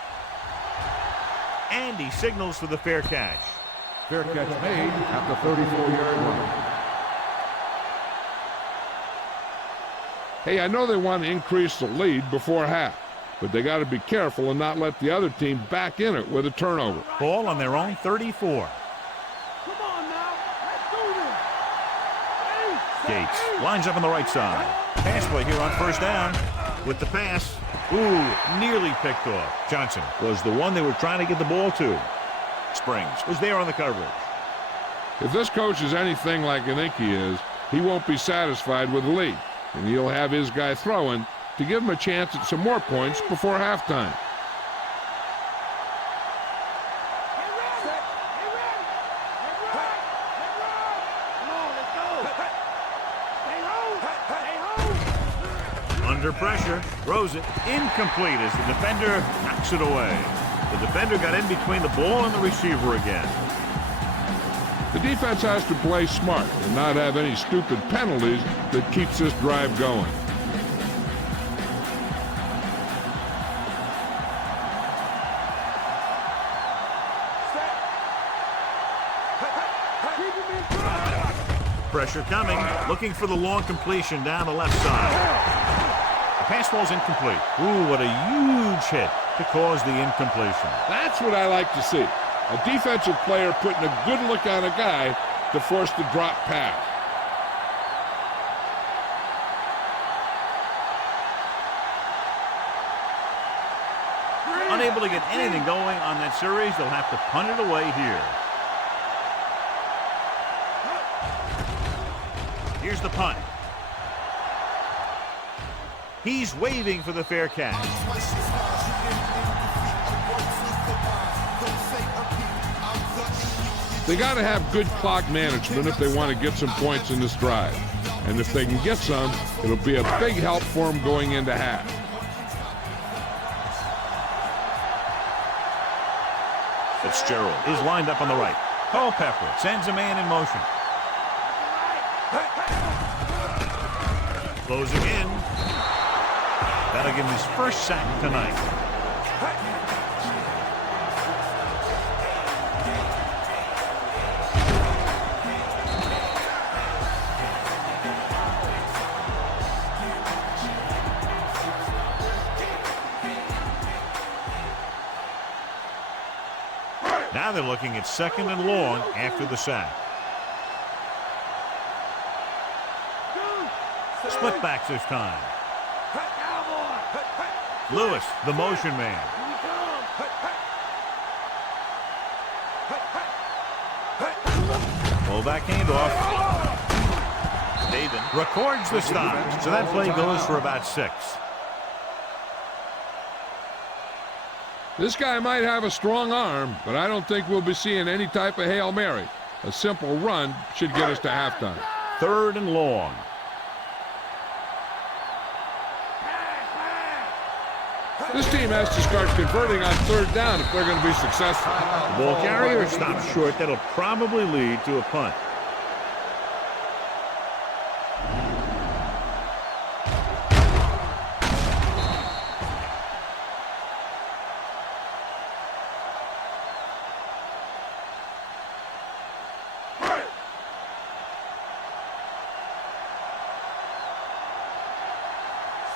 And he signals for the fair catch. Fair catch made at the 34-yard line. Hey, I know they want to increase the lead before half, but they got to be careful and not let the other team back in it with a turnover. Ball on their own 34. Come on now, let's do this. Gates lines up on the right side. Pass play here on first down with the pass. Ooh, nearly picked off. Johnson was the one they were trying to get the ball to. Springs was there on the coverage. If this coach is anything like I think he is, he won't be satisfied with the lead, and he'll have his guy throwing to give him a chance at some more points before halftime. Under pressure, throws it incomplete as the defender knocks it away. The defender got in between the ball and the receiver again. The defense has to play smart and not have any stupid penalties that keeps this drive going. Pressure coming, looking for the long completion down the left side. The pass ball's incomplete. Ooh, what a huge hit to cause the incompletion. That's what I like to see. A defensive player putting a good look on a guy to force the drop pass. Unable to get anything going on that series, they'll have to punt it away here. Here's the punt. He's waving for the fair catch. They got to have good clock management if they want to get some points in this drive. And if they can get some, it'll be a big help for them going into half. Fitzgerald is lined up on the right. Culpepper sends a man in motion. Closing in. That'll give him his first sack tonight. Now they're looking at 2nd and long after the sack. Split backs this time. Lewis, the motion man. Fullback handoff. David records the stop. So that play goes for about 6. This guy might have a strong arm, but I don't think we'll be seeing any type of Hail Mary. A simple run should get us to halftime. 3rd and long. This team has to start converting on 3rd down if they're going to be successful. The ball carrier stops short. That'll probably lead to a punt.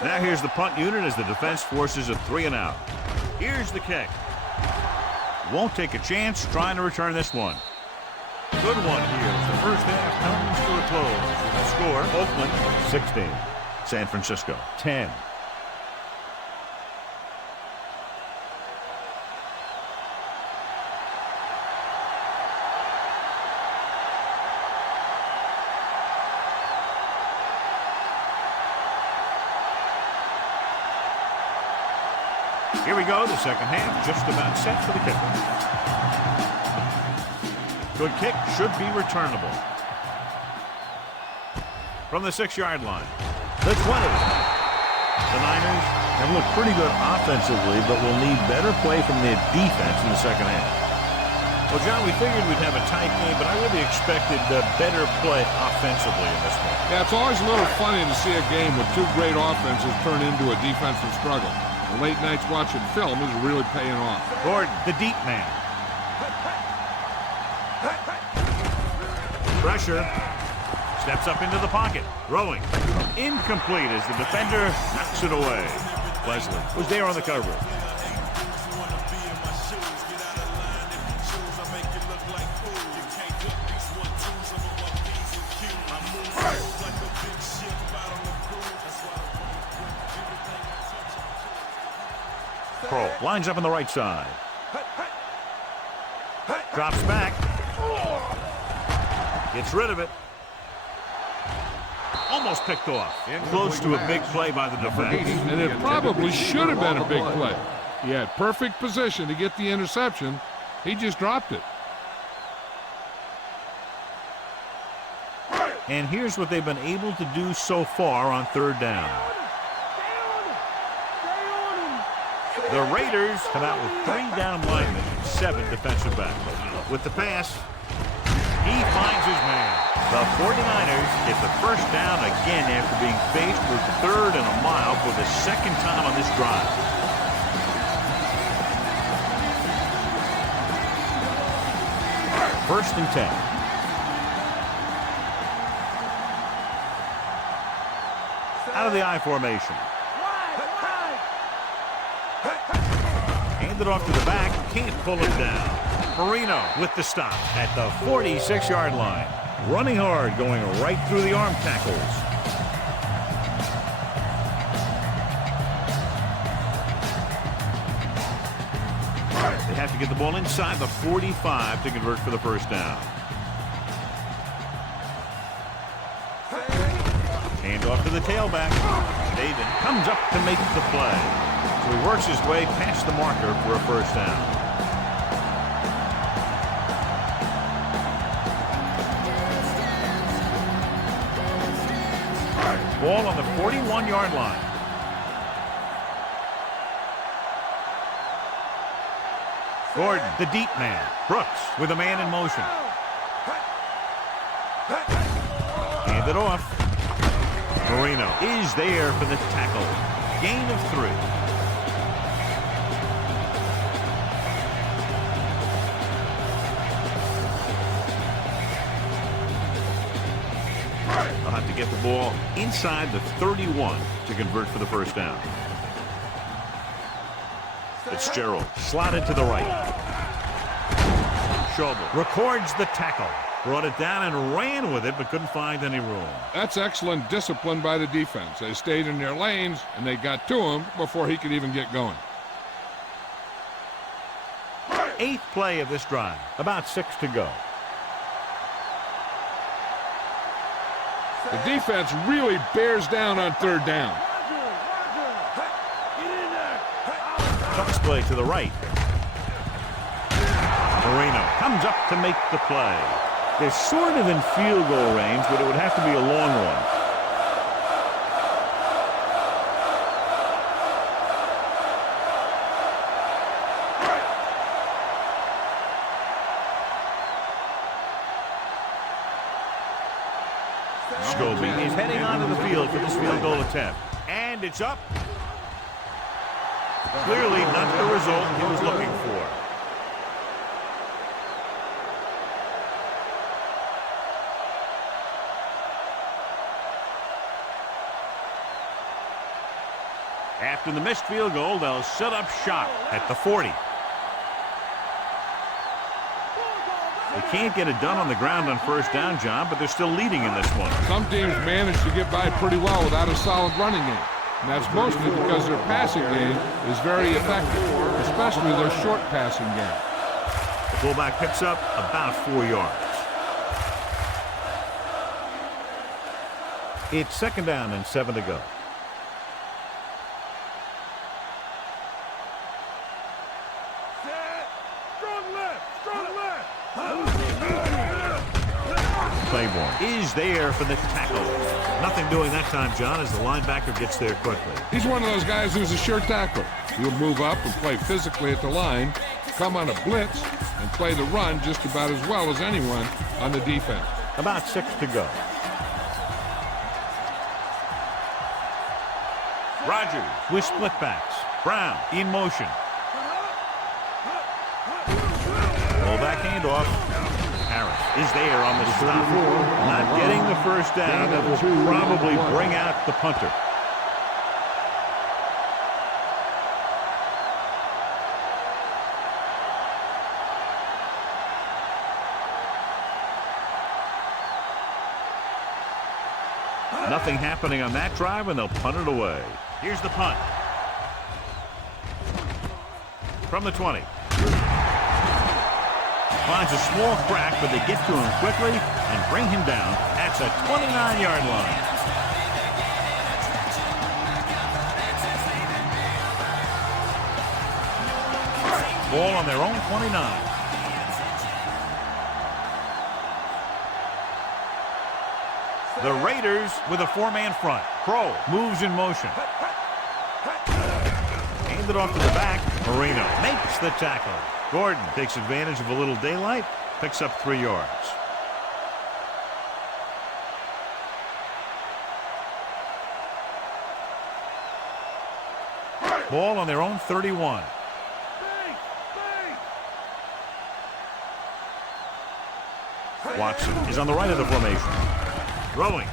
Now here's the punt unit as the defense forces a 3 and out. Here's the kick. Won't take a chance trying to return this one. Good one here as the first half comes to a close. The score, Oakland 16, San Francisco 10. Here we go, the second half, just about set for the kicker. Good kick, should be returnable. From the 6-yard line, the 20. The Niners have looked pretty good offensively, but will need better play from their defense in the second half. Well, John, we figured we'd have a tight game, but I really expected better play offensively in this one. Yeah, it's always a little funny to see a game with 2 great offenses turn into a defensive struggle. The late nights watching film is really paying off. Gordon, the deep man. Pressure. Steps up into the pocket. Throwing. Incomplete as the defender knocks it away. Leslie was there on the coverage. Pro lines up on the right side. Drops back. Gets rid of it. Almost picked off. Close to a big play by the defense. And it probably should have been a big play. He had perfect position to get the interception. He just dropped it. And here's what they've been able to do so far on 3rd down. The Raiders come out with 3 down linemen and 7 defensive backs. With the pass, he finds his man. The 49ers get the first down again after being faced with 3rd and a mile for the 2nd time on this drive. First and 10. Out of the I formation. Handed off to the back, can't pull it down. Marino with the stop at the 46-yard line. Running hard, going right through the arm tackles. They have to get the ball inside the 45 to convert for the first down. Hand off to the tailback. David comes up to make the play. So he works his way past the marker for a first down. Ball on the 41-yard line. Gordon, the deep man. Brooks with a man in motion. Hand it off. Marino is there for the tackle. Gain of 3. They'll have to get the ball inside the 31 to convert for the first down. Fitzgerald slotted to the right. Schauble records the tackle. Brought it down and ran with it, but couldn't find any room. That's excellent discipline by the defense. They stayed in their lanes, and they got to him before he could even get going. 8th play of this drive. About 6 to go. The defense really bears down on 3rd down. Tucks play to the right. Marino comes up to make the play. They're sort of in field goal range, but it would have to be a long one. Scobie is heading onto the field for this field goal attempt. And it's up. Clearly not the result he was looking for. After the missed field goal, they'll set up shop at the 40. They can't get it done on the ground on first down, John, but they're still leading in this one. Some teams manage to get by pretty well without a solid running game. And that's mostly because their passing game is very effective, especially their short passing game. The fullback picks up about 4 yards. It's 2nd down and 7 to go. Claiborne is there for the tackle. Nothing doing that time, John, as the linebacker gets there quickly. He's one of those guys who's a sure tackler. He'll move up and play physically at the line, come on a blitz, and play the run just about as well as anyone on the defense. About 6 to go. Rodgers with split backs. Brown in motion. Fullback handoff. Harris is there on the stop. Not getting the first down. That will probably bring out the punter. Nothing happening on that drive, and they'll punt it away. Here's the punt. From the 20. Finds a small crack, but they get to him quickly and bring him down at the 29-yard line. Ball on their own 29. The Raiders with a 4-man front. Crow moves in motion. Handed off to the back. Marino makes the tackle. Gordon takes advantage of a little daylight, picks up 3 yards. Ball on their own 31. Watson is on the right of the formation. Throwing.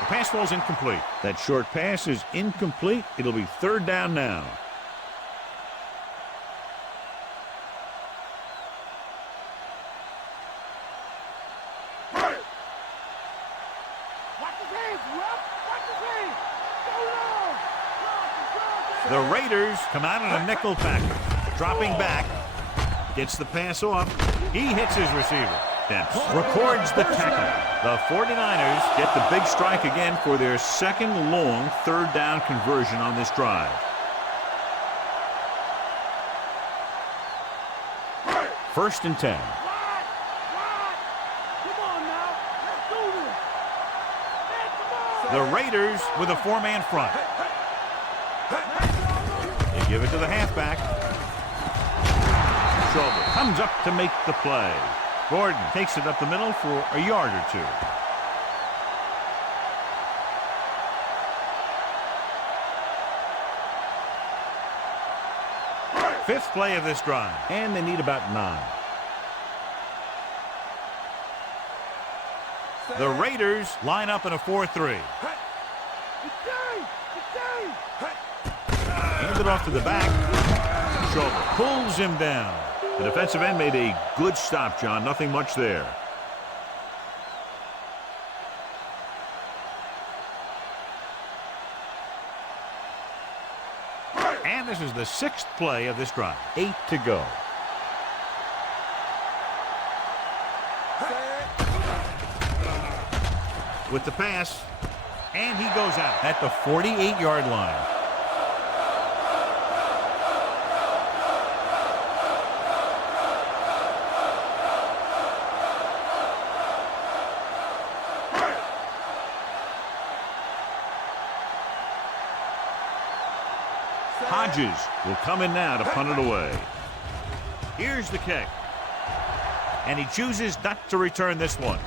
The pass falls incomplete. That short pass is incomplete. It'll be 3rd down now. The Raiders come out in a nickel package. Dropping back. Gets the pass off. He hits his receiver. Dent records the tackle. The 49ers get the big strike again for their second long 3rd down conversion on this drive. First and 10. Come on now. Let's do this. Man, come The Raiders with a 4-man front. They give it to the halfback. Shoulder comes up to make the play. Gordon takes it up the middle for a yard or two. Fifth play of this drive, and they need about 9. The Raiders line up in a 4-3. Hand it off to the back. Shoulder pulls him down. The defensive end made a good stop, John. Nothing much there. And this is the 6th play of this drive. 8 to go. With the pass, and he goes out at the 48-yard line. Hodges will come in now to punt it away. Here's the kick. And he chooses not to return this one.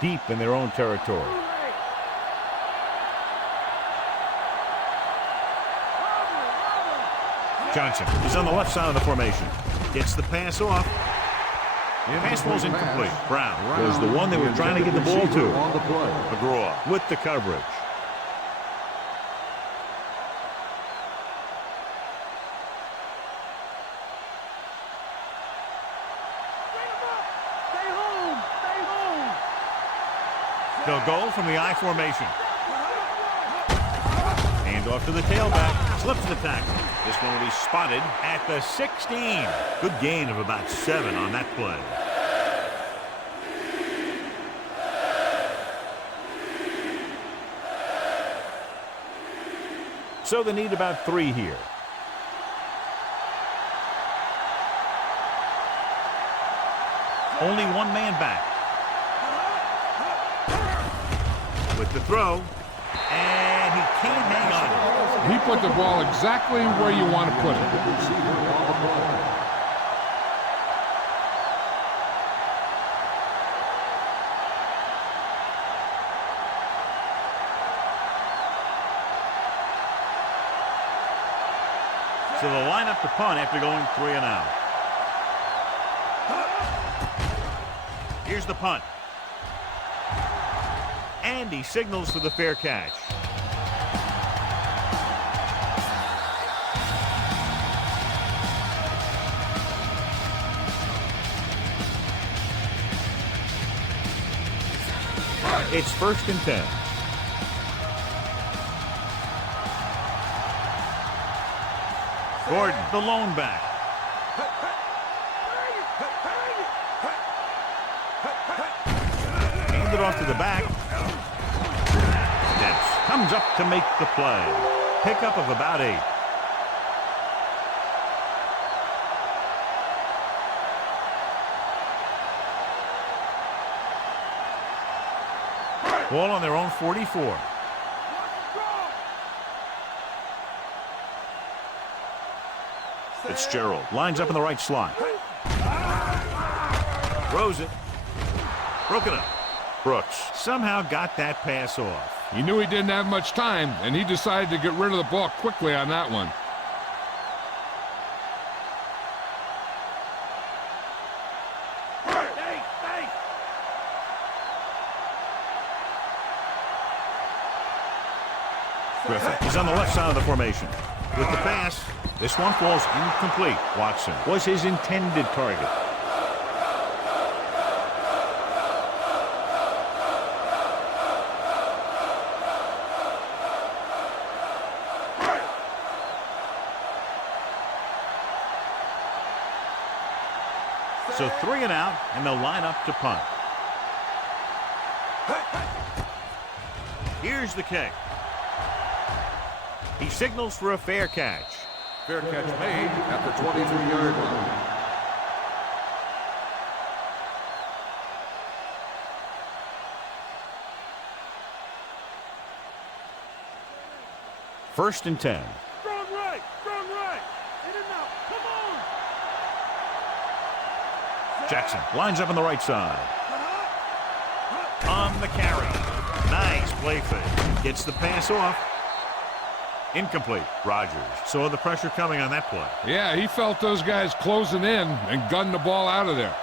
Deep in their own territory. Johnson is on the left side of the formation. Gets the pass off. Pass ball's incomplete. Brown was the one they were trying to get the ball to. McGraw with the coverage. They'll go from the I formation. Hand off to the tailback. Slips the tackle. This one will be spotted at the 16. Good gain of about 7 on that play. So they need about 3 here. Only 1 man back. With the throw, and he can't hang on to it. He put the ball exactly where you want to put it. So they'll line up the punt after going 3 and out. Here's the punt. And he signals for the fair catch. It's 1st and 10. Gordon, the lone back. Hand it off to the back. Dents comes up to make the play. Pickup of about 8. Ball on their own 44. Fitzgerald lines up in the right slot. Throws it. Broken up. Brooks somehow got that pass off. He knew he didn't have much time, and he decided to get rid of the ball quickly on that one. Griffin is on the left side of the formation. With the pass, this one falls incomplete. Watson was his intended target. So 3 and out, and they'll line up to punt. Here's the kick. He signals for a fair catch. Fair catch made at the 23-yard line. First and 10. Strong right. Strong right. In and out. Come on. Jackson lines up on the right side. On the carry. Nice play fake. Gets the pass off. Incomplete. Rodgers saw the pressure coming on that play. Yeah, he felt those guys closing in and gunned the ball out of there.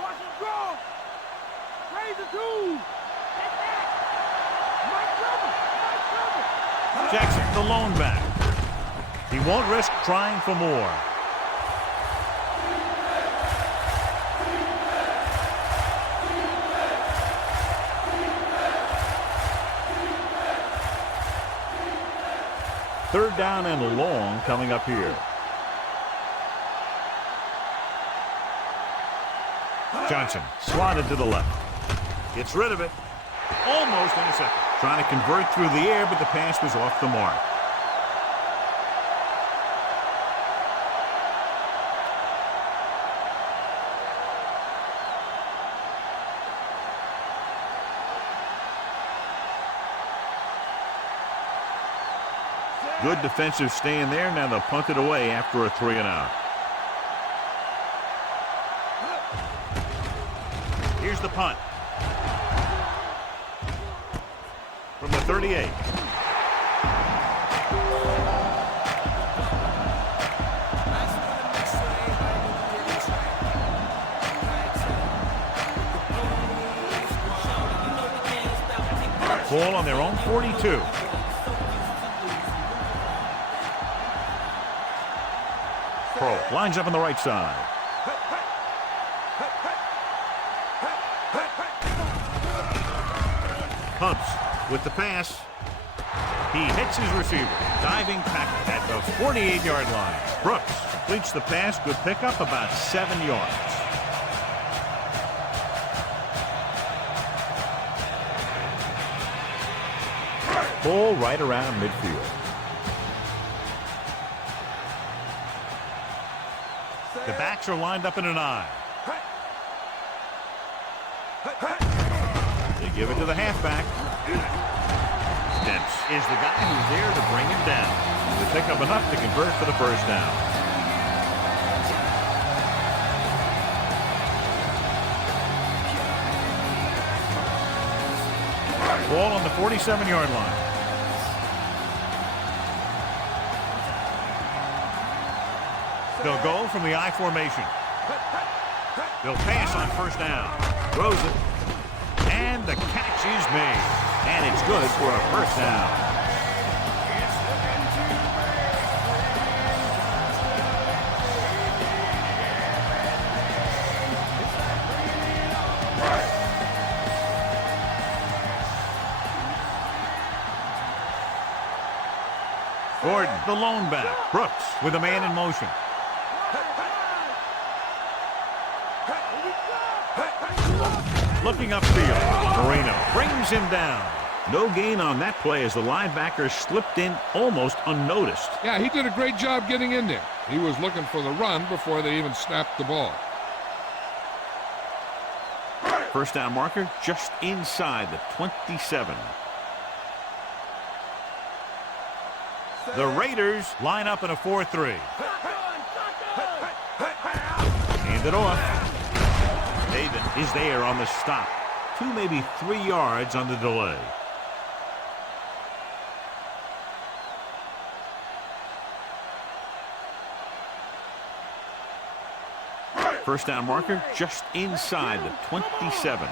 Watch him draw. Raise the two. Jackson, the lone back. He won't risk trying for more. Third down and long coming up here. Johnson swatted to the left. Gets rid of it. Almost intercepted. Trying to convert through the air, but the pass was off the mark. Good defensive stand there. Now they'll punt it away after a 3-and-out. Here's the punt. From the 38. Ball on their own 42. Pro lines up on the right side. Pumps with the pass. He hits his receiver. Diving tackle at the 48-yard line. Brooks completes the pass. Good pickup, about 7 yards. Ball right around midfield. The backs are lined up in an I. They give it to the halfback. Dents is the guy who's there to bring him down. To pick up enough to convert for the first down. Ball on the 47-yard line. They'll go from the I formation. They'll pass on first down. Throws it. And the catch is made. And it's good for a first down. Gordon, the lone back. Brooks with a man in motion. Looking upfield, Moreno brings him down. No gain on that play as the linebacker slipped in almost unnoticed. Yeah, he did a great job getting in there. He was looking for the run before they even snapped the ball. First down marker just inside the 27. The Raiders line up in a 4-3. Hand it off. David is there on the stop. 2, maybe 3 yards on the delay. First down marker just inside the 27.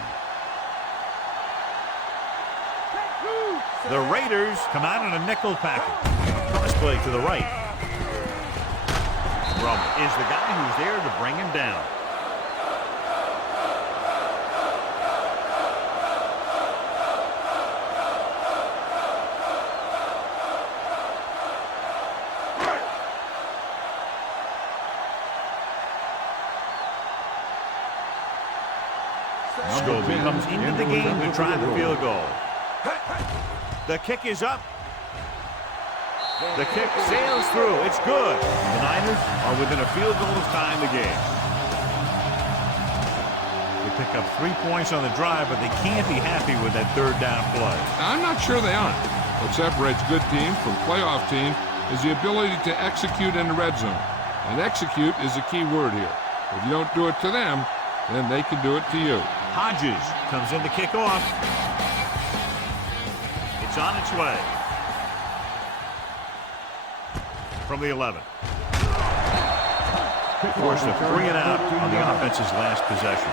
The Raiders come out in a nickel package. Cross play to the right. Rum is the guy who's there to bring him down. Jacoby comes into the game to try the field goal. The kick is up. The kick sails through. It's good. The Niners are within a field goal of tying the game. They pick up 3 points on the drive, but they can't be happy with that third down play. I'm not sure they are. What separates good teams from playoff teams is the ability to execute in the red zone. And execute is the key word here. If you don't do it to them, then they can do it to you. Hodges comes in to kick off. It's on its way. From the 11. Forced a 3 and out on the offense's last possession.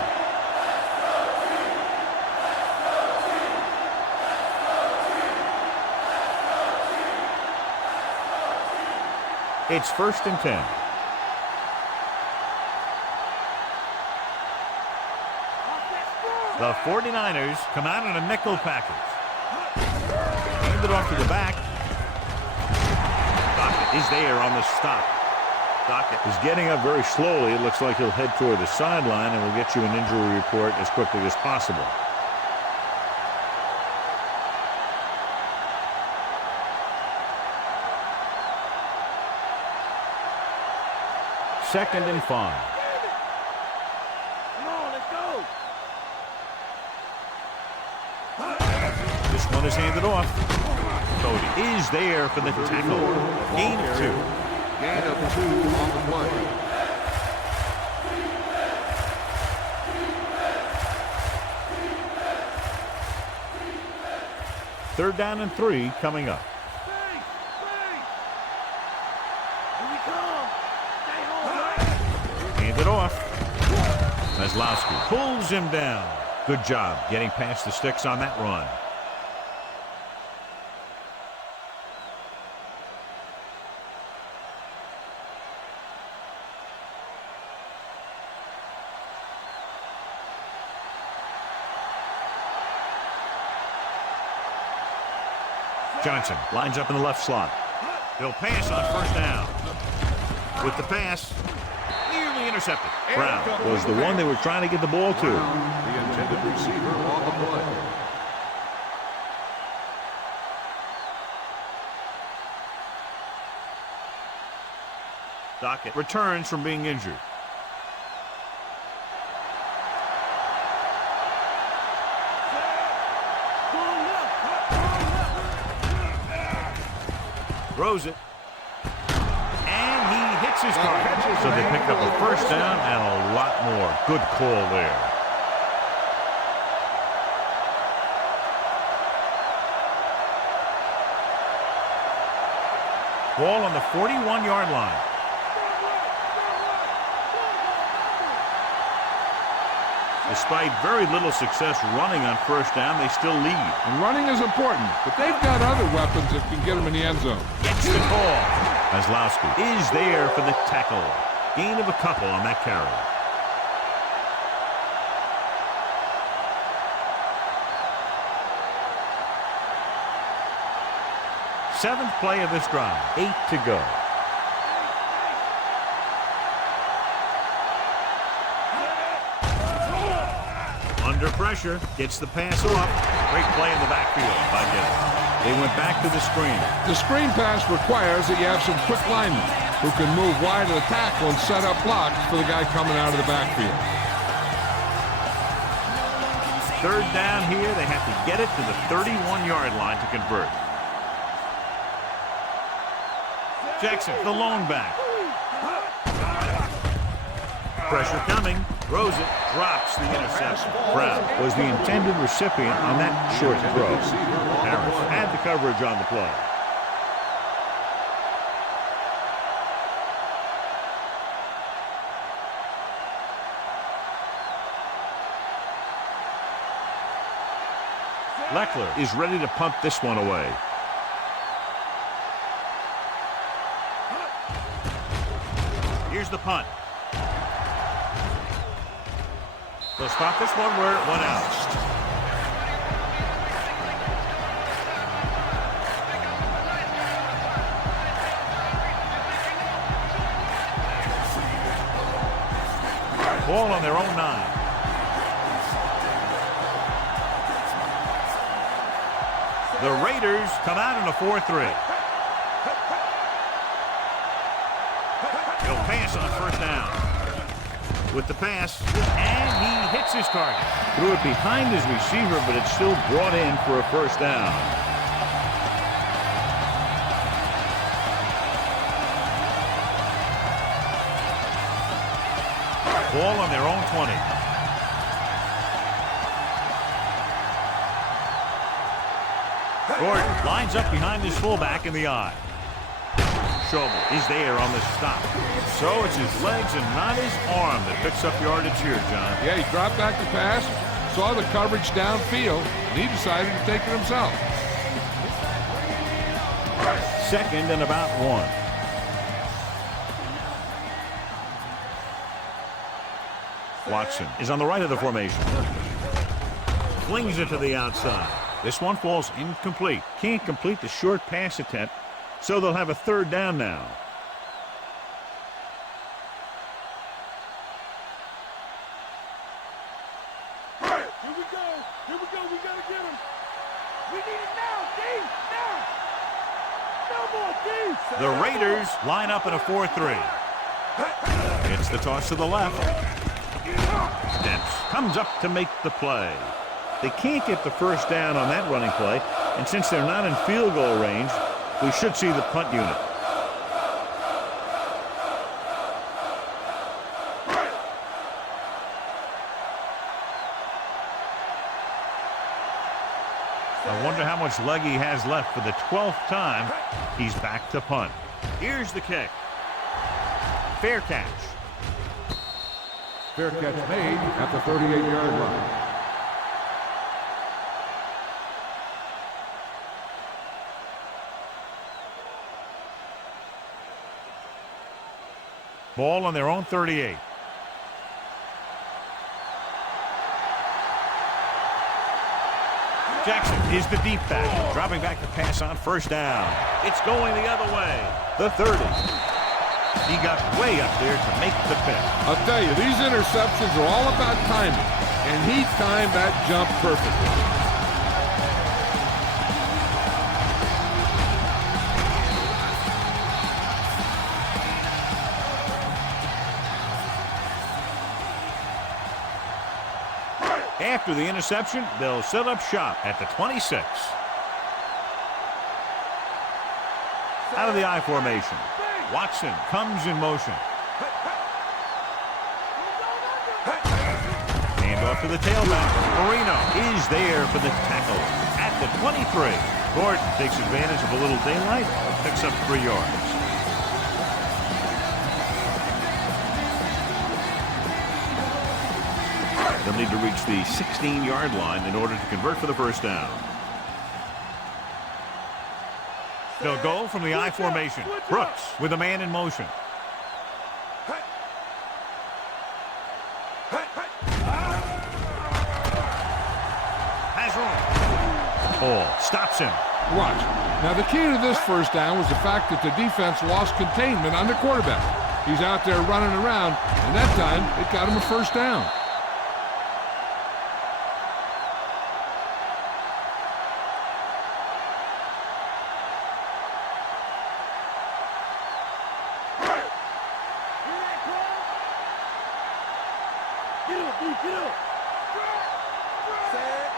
It's 1st and 10. The 49ers come out in a nickel package. Hand it off to the back. Dockett is there on the stop. Dockett is getting up very slowly. It looks like he'll head toward the sideline, and we'll get you an injury report as quickly as possible. Second and 5. Come on, let's go. This one is handed off. Cody is there for the tackle. Gain of 2. Gain of 2 on the play. Third down and 3 coming up. Space, space. Here we come. Stay home. Hand it off. Maslowski pulls him down. Good job getting past the sticks on that run. Johnson lines up in the left slot. He'll pass on 1st down. With the pass, nearly intercepted. Brown was the one they were trying to get the ball to. The intended receiver on the play. Dockett returns from being injured. Throws it. And he hits his target. So they pick up a 1st down and a lot more. Good call there. Ball on the 41-yard line. Despite very little success running on 1st down, they still lead. And running is important, but they've got other weapons that can get them in the end zone. Gets the call. Maslowski is there for the tackle. Gain of a couple on that carry. Seventh play of this drive. 8 to go. Under pressure, gets the pass off. Great play in the backfield by Gibbs. They went back to the screen. The screen pass requires that you have some quick linemen who can move wide of the tackle and set up blocks for the guy coming out of the backfield. Third down here. They have to get it to the 31-yard line to convert. Jackson, the lone back. Pressure coming. Throws it. Drops the interception. Brown was the intended recipient on that short throw. Harris had the coverage on the play. Leckler is ready to punt this one away. Here's the punt. They'll spot this one where it went out. Ball on their own 9. The Raiders come out in a 4-3. He'll pass on first down. With the pass, and he hits his target. Threw it behind his receiver, but it's still brought in for a first down. Ball on their own 20. Gordon lines up behind his fullback in the eye. Schobel is there on the stop. So it's his legs and not his arm that picks up yardage here, John. Yeah, he dropped back the pass, saw the coverage downfield, and he decided to take it himself. 2nd and about 1. Watson is on the right of the formation. Flings it to the outside. This one falls incomplete. Can't complete the short pass attempt, so they'll have a 3rd down now. Here we go. Here we go. We got to get him. We need it now, D. Now. No more, D. The Raiders line up in a 4-3. It's the toss to the left. Steps comes up to make the play. They can't get the first down on that running play, and since they're not in field goal range, we should see the punt unit. I wonder how much leg he has left for the 12th time. He's back to punt. Here's the kick. Fair catch. Fair catch made at the 38-yard line. Ball on their own 38. Jackson is the deep back, dropping back to pass on first down. It's going the other way. The 30. He got way up there to make the pick. I'll tell you, these interceptions are all about timing, and he timed that jump perfectly. After the interception, they'll set up shop at the 26. Out of the I formation, Watson comes in motion. Hand off to the tailback. Marino is there for the tackle at the 23. Gordon takes advantage of a little daylight, picks up 3 yards. They'll need to reach the 16-yard line in order to convert for the first down. They'll go from the I formation. Brooks with a man in motion. Has room. Hall stops him. Watch. Now, the key to this first down was the fact that the defense lost containment on the quarterback. He's out there running around, and that time it got him a first down.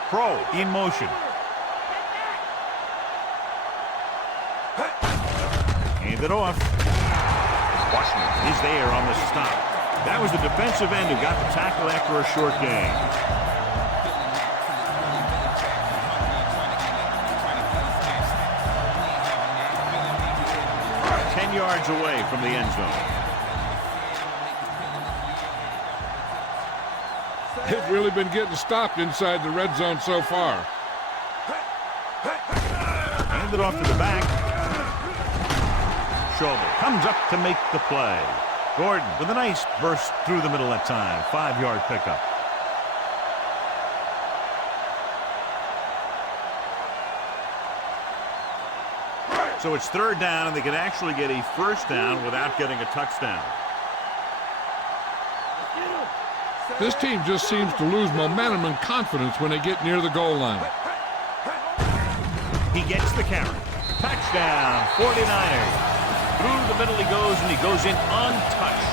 Pro in motion. Hand it off. Washington is there on the stop. That was the defensive end who got the tackle after a short gain. Ten yards away from the end zone. They've really been getting stopped inside the red zone so far. Hand it off to the back. Schobel comes up to make the play. Gordon with a nice burst through the middle that time. 5-yard pickup. So it's 3rd down, and they can actually get a first down without getting a touchdown. This team just seems to lose momentum and confidence when they get near the goal line. He gets the carry. Touchdown, 49ers. Through the middle he goes, and he goes in untouched.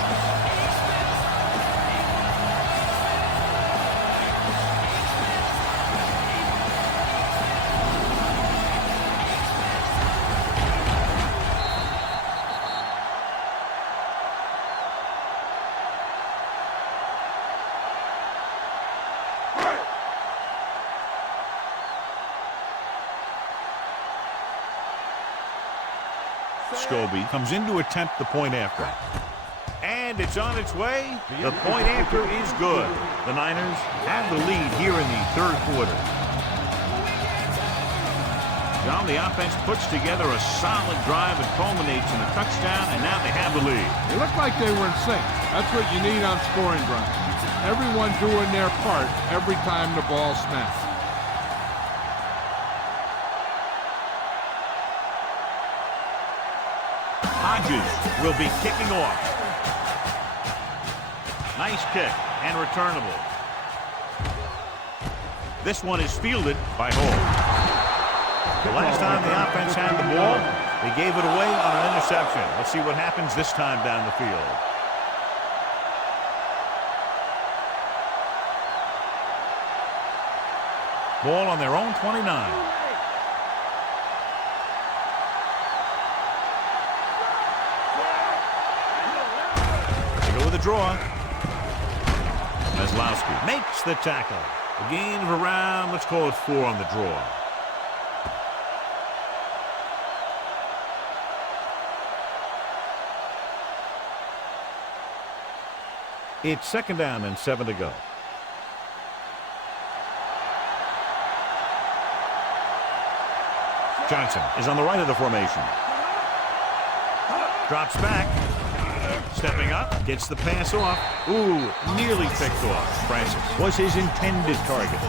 Scobie comes in to attempt the point after. And it's on its way. The point after is good. The Niners have the lead here in the third quarter. John, the offense puts together a solid drive and culminates in a touchdown, and now they have the lead. It looked like they were in sync. That's what you need on scoring drives. Everyone doing their part every time the ball snaps. Hodges will be kicking off. Nice kick and returnable. This one is fielded by Hall. The last time the offense had the ball, they gave it away on an interception. Let's see what happens this time down the field. Ball on their own 29. With a draw. Maslowski makes the tackle. A gain of around, let's call it 4 on the draw. It's 2nd down and 7 to go. Johnson is on the right of the formation. Drops back. Stepping up, gets the pass off. Ooh, nearly picked off. Francis was his intended target.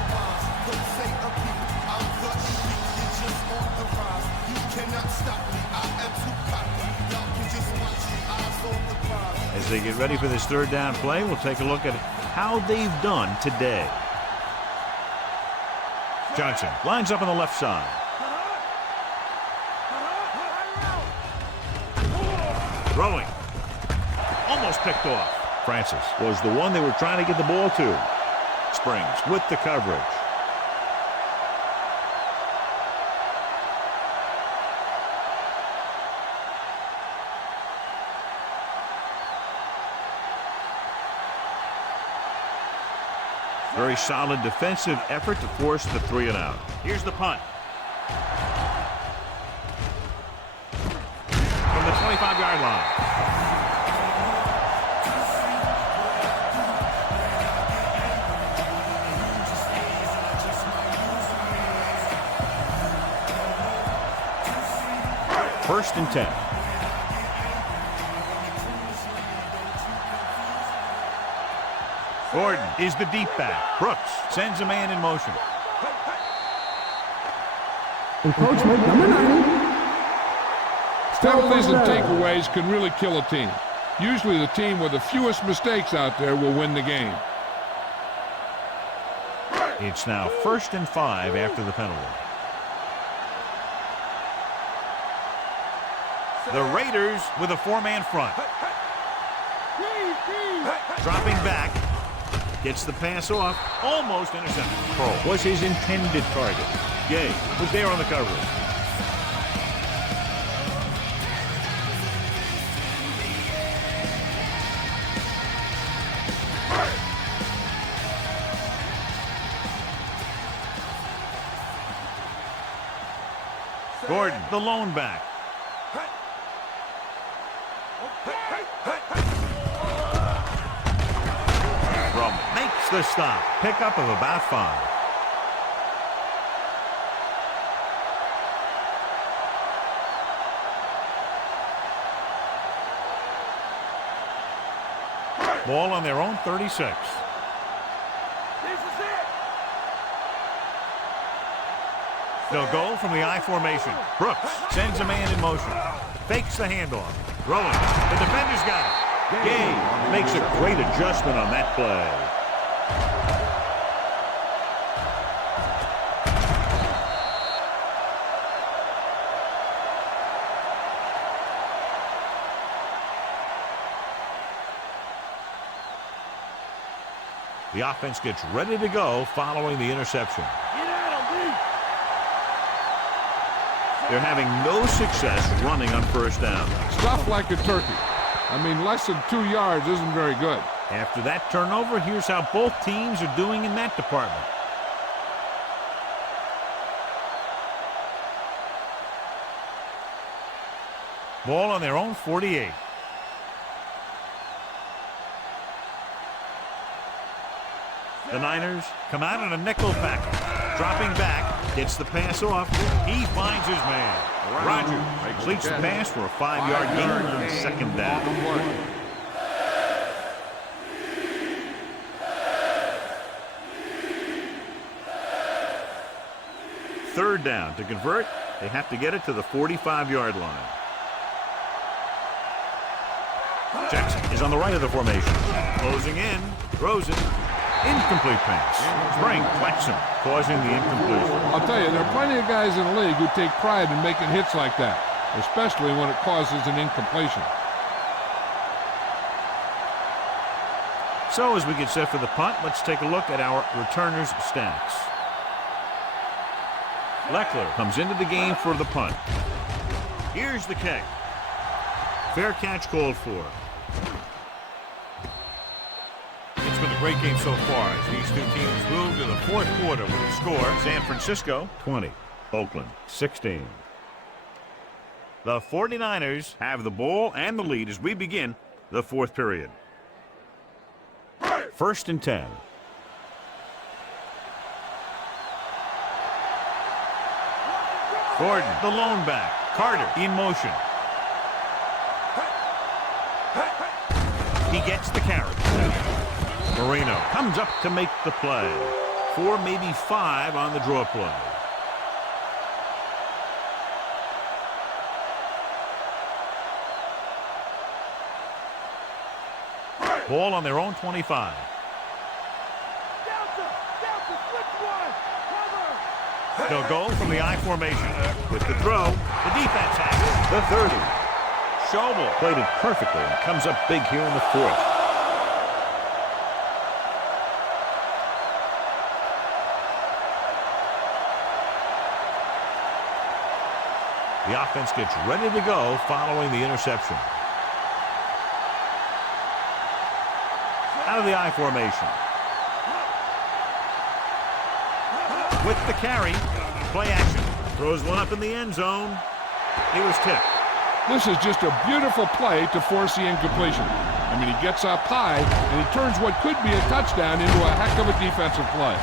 As they get ready for this third down play, we'll take a look at how they've done today. Johnson lines up on the left side. Throwing. Almost picked off. Francis was the one they were trying to get the ball to. Springs with the coverage. Very solid defensive effort to force the 3 and out. Here's the punt. From the 25-yard line. First and 10. Gordon is the deep back. Brooks sends a man in motion. Encroachment number 90. Penalties and takeaways can really kill a team. Usually the team with the fewest mistakes out there will win the game. It's now 1st and 5 after the penalty. The Raiders with a 4-man front. Dropping back. Gets the pass off. Almost intercepted. Pearl was his intended target. Gay was there on the coverage. Gordon, the lone back. Makes the stop. Pickup of about 5. Ball on their own 36. This is it. They'll go from the I formation. Brooks sends a man in motion. Fakes the handoff. Throwing. The defender's got it. Gay makes a great adjustment on that play. The offense gets ready to go following the interception. Get at him, D. They're having no success running on first down. Stuff like a turkey. I mean, less than 2 yards isn't very good. After that turnover, here's how both teams are doing in that department. Ball on their own 48. The Niners come out in a nickel package. Dropping back, gets the pass off. He finds his man. Rogers completes the pass for a 5-yard gain on second down. Third down. To convert, they have to get it to the 45-yard line. Jackson is on the right of the formation. Closing in, throws it. Incomplete pass. Spring collects him, causing the incompletion. I'll tell you, there are plenty of guys in the league who take pride in making hits like that, especially when it causes an incompletion. So as we get set for the punt, let's take a look at our returners' stats. Leckler comes into the game for the punt. Here's the kick. Fair catch called for. It's been a great game so far as these two teams move to the fourth quarter with a score. San Francisco 20, Oakland 16. The 49ers have the ball and the lead as we begin the fourth period. First and 10. Gordon, the lone back. Carter in motion. He gets the carry. Marino comes up to make the play. 4, maybe 5 on the draw play. Ball on their own 25. They'll go from the I formation. With the throw, the defense has it. The 30. Schobel played it perfectly and comes up big here in the fourth. The offense gets ready to go following the interception. Out of the I formation. With the carry, play action. Throws one up in the end zone. He was tipped. This is just a beautiful play to force the incompletion. I mean, he gets up high, and he turns what could be a touchdown into a heck of a defensive play.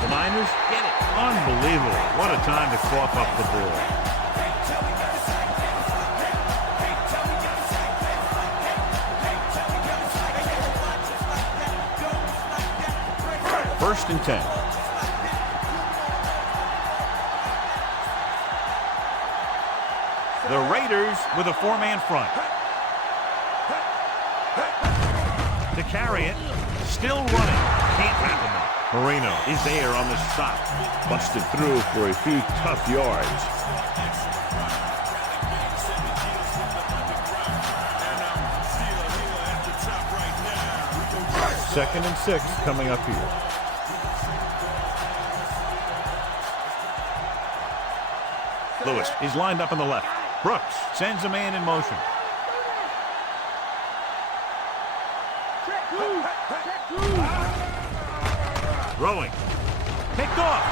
The Niners get it. Unbelievable. What a time to cough up the ball. First and 10. The Raiders with a 4-man front. To carry it. Still running. Can't wrap him up. Marino is there on the stop. Busted through for a few tough yards. Second and 6 coming up here. Lewis is lined up on the left. Brooks sends a man in motion. Throwing. Picked off.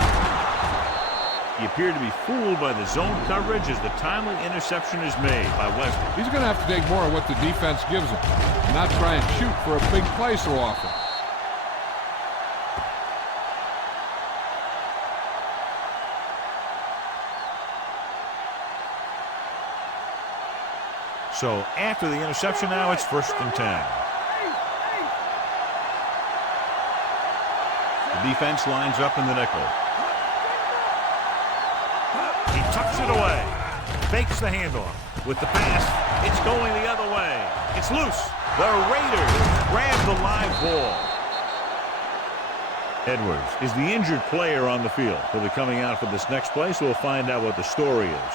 He appeared to be fooled by the zone coverage as the timely interception is made by Wesley. He's going to have to take more of what the defense gives him, and not try and shoot for a big play so often. So after the interception now, it's first and 10. The defense lines up in the nickel. Knocks it away. Fakes the handoff. With the pass, it's going the other way. It's loose. The Raiders grab the live ball. Edwards is the injured player on the field. He'll be coming out for this next play, so we'll find out what the story is.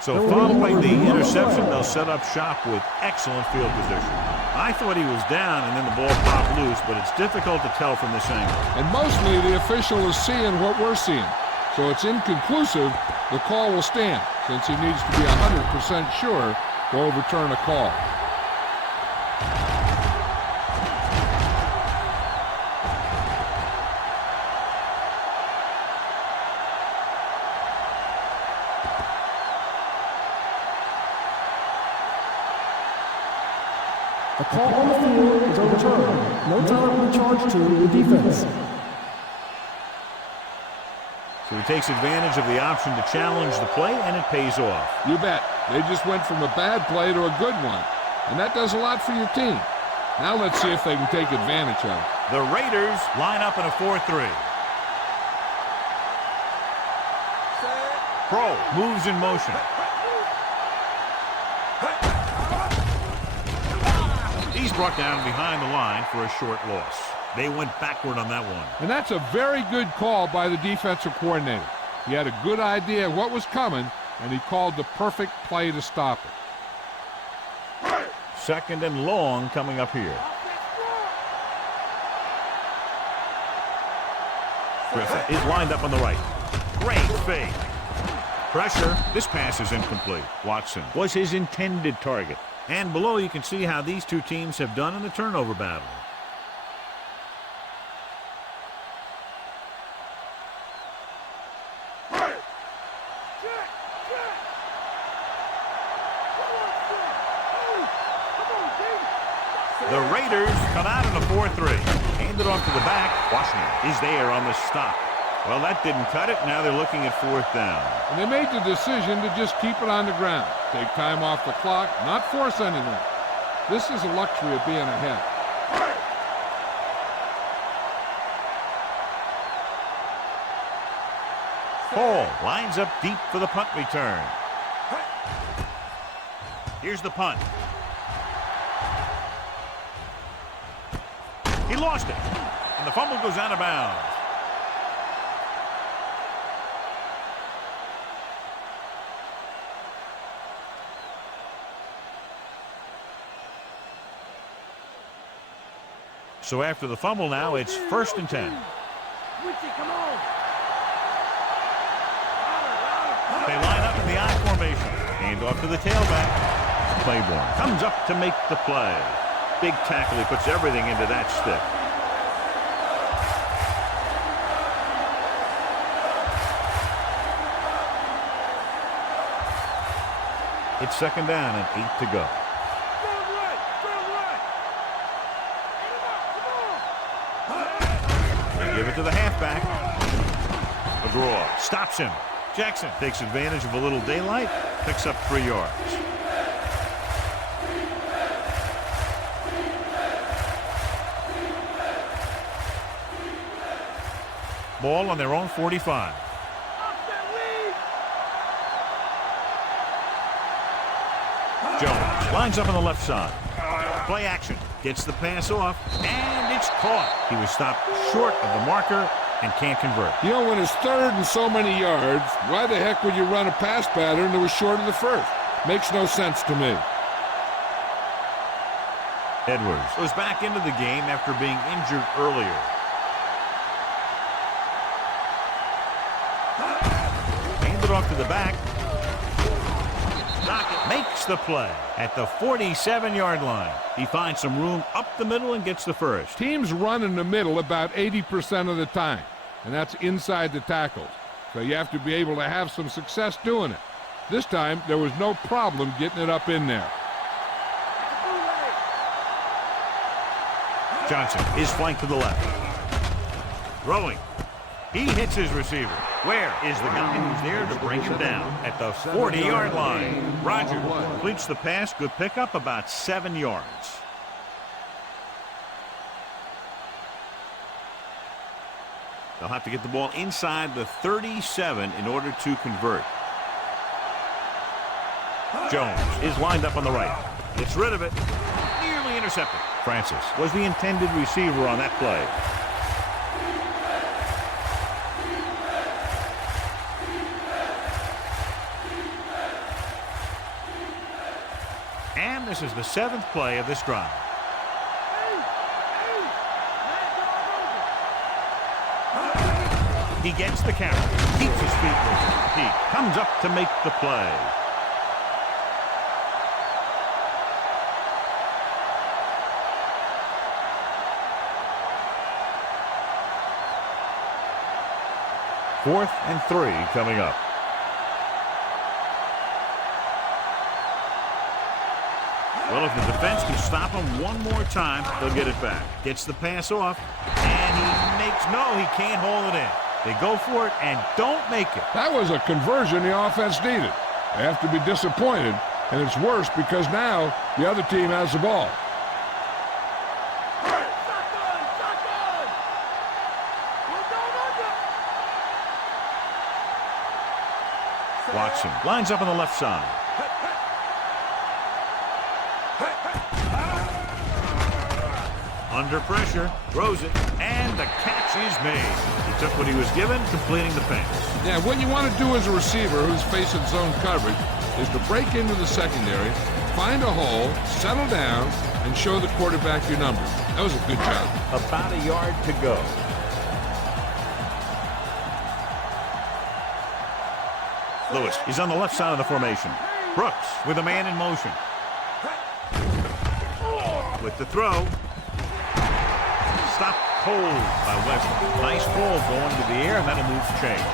So following the interception, they'll set up shop with excellent field position. I thought he was down and then the ball popped loose, but it's difficult to tell from this angle. And mostly the official is seeing what we're seeing. So it's inconclusive. The call will stand since he needs to be 100% sure to overturn a call. The call on the field is overturned. No time will be charged to the defense. So he takes advantage of the option to challenge the play, and it pays off. You bet. They just went from a bad play to a good one. And that does a lot for your team. Now let's see if they can take advantage of it. The Raiders line up in a 4-3. Pro moves in motion. He's brought down behind the line for a short loss. They went backward on that one. And that's a very good call by the defensive coordinator. He had a good idea of what was coming, and he called the perfect play to stop it. Second and long coming up here. Griffin is lined up on the right. Great fake. Pressure. This pass is incomplete. Watson was his intended target. And below you can see how these two teams have done in the turnover battle. The Raiders come out in a 4-3. Hand it off to the back. Washington is there on the stop. Well, that didn't cut it. Now they're looking at fourth down. And they made the decision to just keep it on the ground. Take time off the clock, not force anything. This is a luxury of being ahead. Hall lines up deep for the punt return. Here's the punt. He lost it, and the fumble goes out of bounds. So after the fumble now, it's 1st and 10. They line up in the I formation. Hand off to the tailback. Claiborne comes up to make the play. Big tackle. He puts everything into that stick. It's 2nd down and 8 to go. They give it to the halfback. McGraw stops him. Jackson takes advantage of a little daylight, picks up 3 yards. Ball on their own 45. Jones lines up on the left side. Play action. Gets the pass off, and it's caught. He was stopped short of the marker and can't convert. You know, when it's 3rd and so many yards, why the heck would you run a pass pattern that was short of the first? Makes no sense to me. Edwards was back into the game after being injured earlier. Hand it off to the back. Lockett makes the play at the 47-yard line. He finds some room up the middle and gets the first. Teams run in the middle about 80% of the time, and that's inside the tackles. So you have to be able to have some success doing it. This time, there was no problem getting it up in there. Johnson is flanked to the left. Throwing. He hits his receiver. Where is the guy who's there to bring him down? At the 40-yard line. Rogers completes the pass. Good pickup, about 7 yards. They'll have to get the ball inside the 37 in order to convert. Jones is lined up on the right. Gets rid of it. Nearly intercepted. Francis was the intended receiver on that play. And this is the 7th play of this drive. He gets the carry. Keeps his feet moving. He comes up to make the play. Fourth and 3 coming up. Well, if the defense can stop him one more time, they'll get it back. Gets the pass off, and he makes, no, he can't hold it in. They go for it and don't make it. That was a conversion the offense needed. They have to be disappointed, and it's worse because now the other team has the ball. Watson lines up on the left side. Under pressure, throws it, and the catch is made. He took what he was given, completing the pass. Yeah, what you want to do as a receiver who's facing zone coverage is to break into the secondary, find a hole, settle down, and show the quarterback your numbers. That was a good job. About a yard to go. Lewis is on the left side of the formation. Brooks with a man in motion. With the throw. Stopped cold by West. Nice ball going to the air, and that'll move the chain.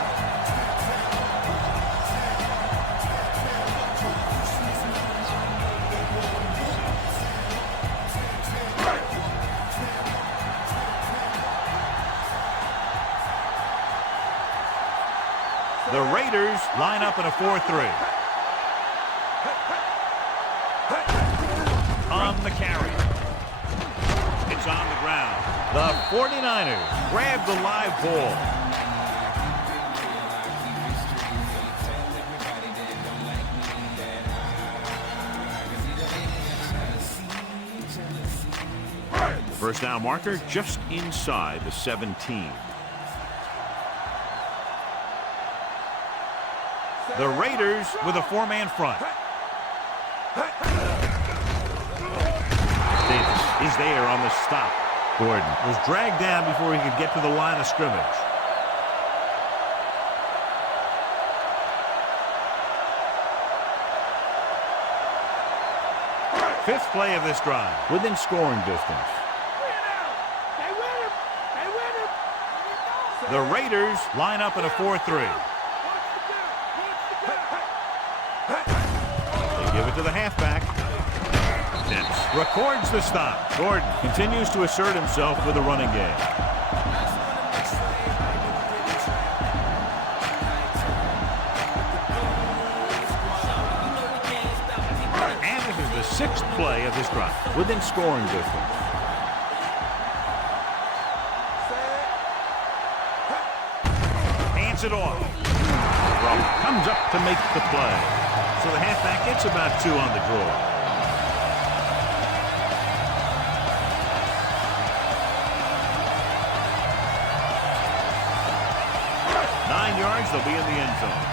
The Raiders line up in a 4-3. On the carry. It's on the ground. The 49ers grab the live ball. The first down marker just inside the 17. The Raiders with a 4-man front. Davis is there on the stop. Gordon was dragged down before he could get to the line of scrimmage. Fifth play of this drive, within scoring distance. The Raiders line up in a 4-3. They give it to the halfback. Nets records the stop. Gordon continues to assert himself with a running game. And this is the sixth play of this drive, within scoring distance. Hands it off. Rowe comes up to make the play. So the halfback gets about 2 on the draw. Yards, they'll be in the end zone.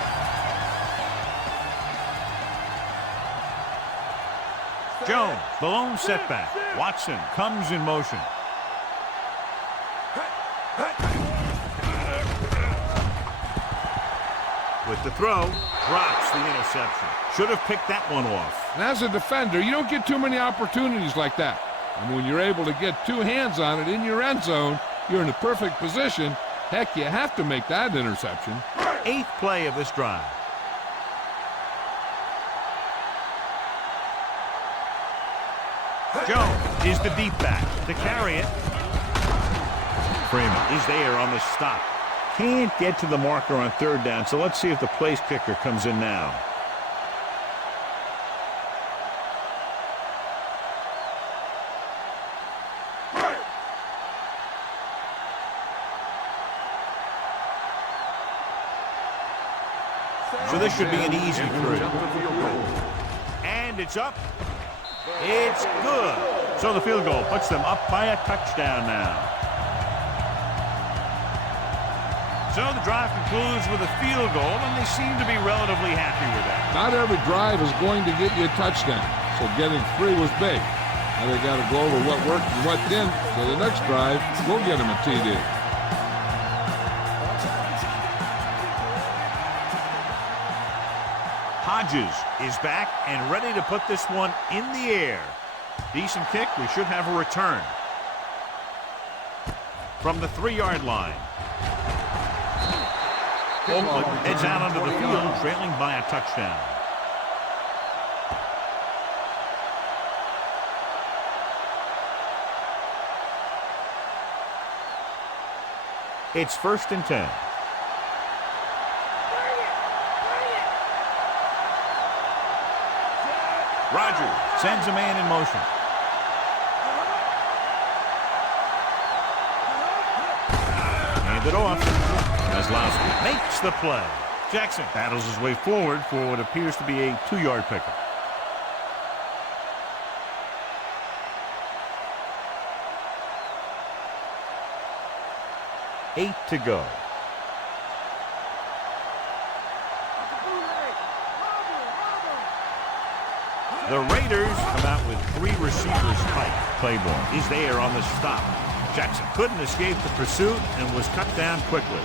Jones, the lone setback. Watson comes in motion. With the throw, drops the interception. Should have picked that one off. And as a defender, you don't get too many opportunities like that. And when you're able to get 2 hands on it in your end zone, you're in a perfect position. Heck, you have to make that interception. 8th play of this drive. Jones is the deep back to carry it. Freeman is there on the stop. Can't get to the marker on 3rd down, so let's see if the place kicker comes in now. So this should be an easy three. Attempt the field goal. And it's up. It's good. So the field goal puts them up by a touchdown now. So the drive concludes with a field goal, and they seem to be relatively happy with that. Not every drive is going to get you a touchdown, so getting 3 was big. Now they got to go over what worked and what didn't, so the next drive will get them a TD. Hodges is back and ready to put this one in the air. Decent kick. We should have a return. From the 3-yard line. Oakland heads out onto the field, trailing by a touchdown. It's 1st and 10. Rodgers sends a man in motion. Hand it off. Maslowski makes the play. Jackson battles his way forward for what appears to be a 2-yard pickup. Eight to go. The Raiders come out with 3 receivers tight. Claiborne is there on the stop. Jackson couldn't escape the pursuit and was cut down quickly.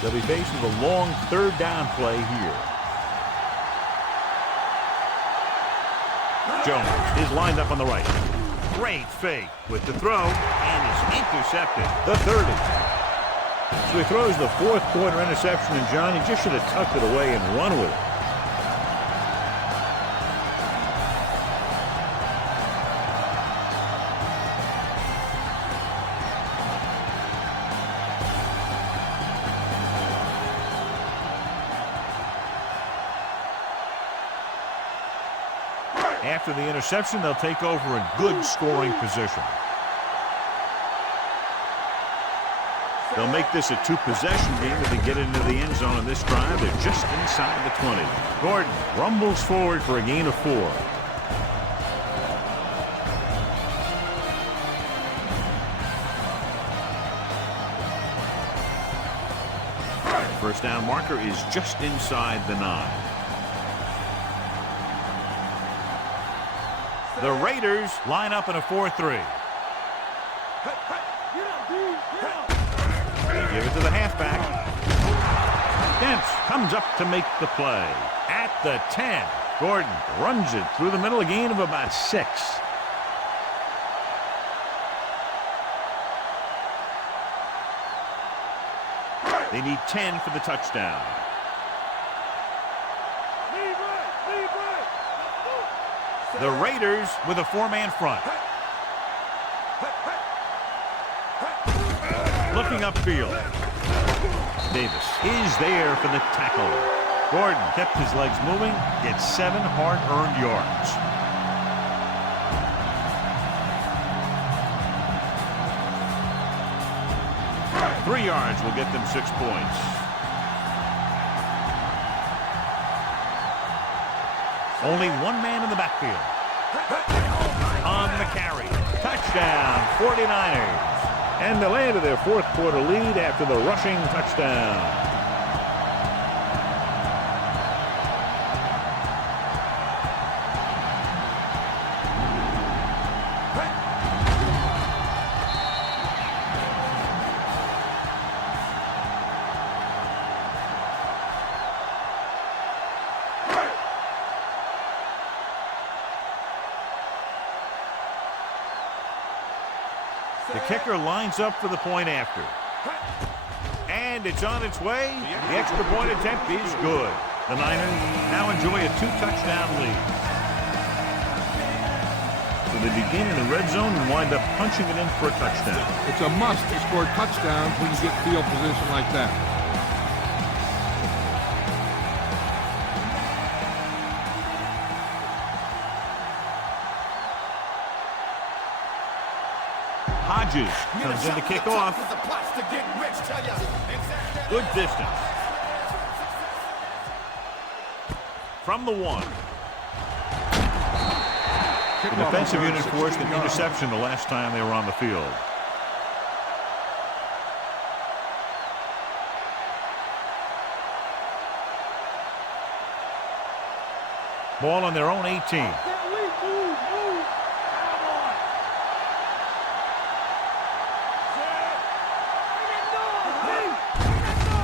They'll be faced with a long 3rd down play here. Jones is lined up on the right. Great fake with the throw, and is intercepted. The 30. So he throws the 4th quarter interception, and John, he just should have tucked it away and run with it. After the interception, they'll take over in good scoring position. They'll make this a 2-possession game if they get into the end zone in this drive. They're just inside the 20. Gordon rumbles forward for a gain of 4. First down marker is just inside the 9. The Raiders line up in a 4-3. They give it to the halfback. Dent comes up to make the play. At the 10, Gordon runs it through the middle, a gain of about 6. They need 10 for the touchdown. The Raiders with a 4-man front. Looking upfield. Davis is there for the tackle. Gordon kept his legs moving, gets 7 hard-earned yards. Three yards will get them 6 points. Only 1 man in the backfield. On the carry. Touchdown, 49ers. And they landed their 4th quarter lead after the rushing touchdown. The kicker lines up for the point after. And it's on its way. The extra point attempt is good. The Niners now enjoy a 2-touchdown lead. So they begin in the red zone and wind up punching it in for a touchdown. It's a must to score touchdowns when you get field position like that. Hodges comes in to kick off. Good distance. From the 1. The defensive unit forced an interception the last time they were on the field. Ball on their own 18.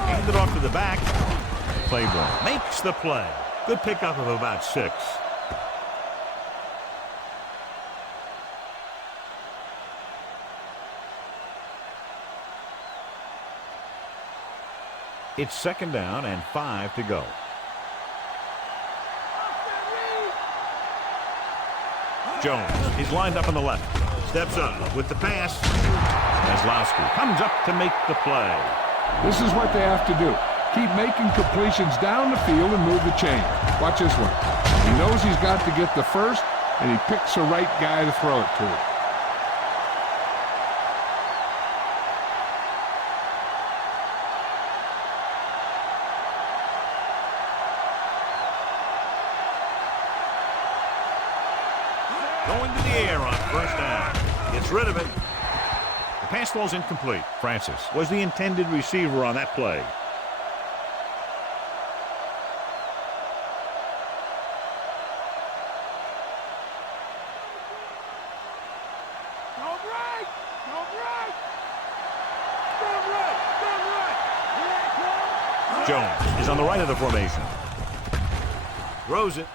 Handed off to the back. Claiborne makes the play. Good pickup of about 6. It's 2nd down and 5 to go. Jones is lined up on the left. Steps up with the pass. Maslowski comes up to make the play. This is what they have to do. Keep making completions down the field and move the chain. Watch this one. He knows he's got to get the first, and he picks the right guy to throw it to. Going to the air on 1st down. Gets rid of it. The pass ball's incomplete. Francis was the intended receiver on that play. Jones is on the right of the formation. Throws it.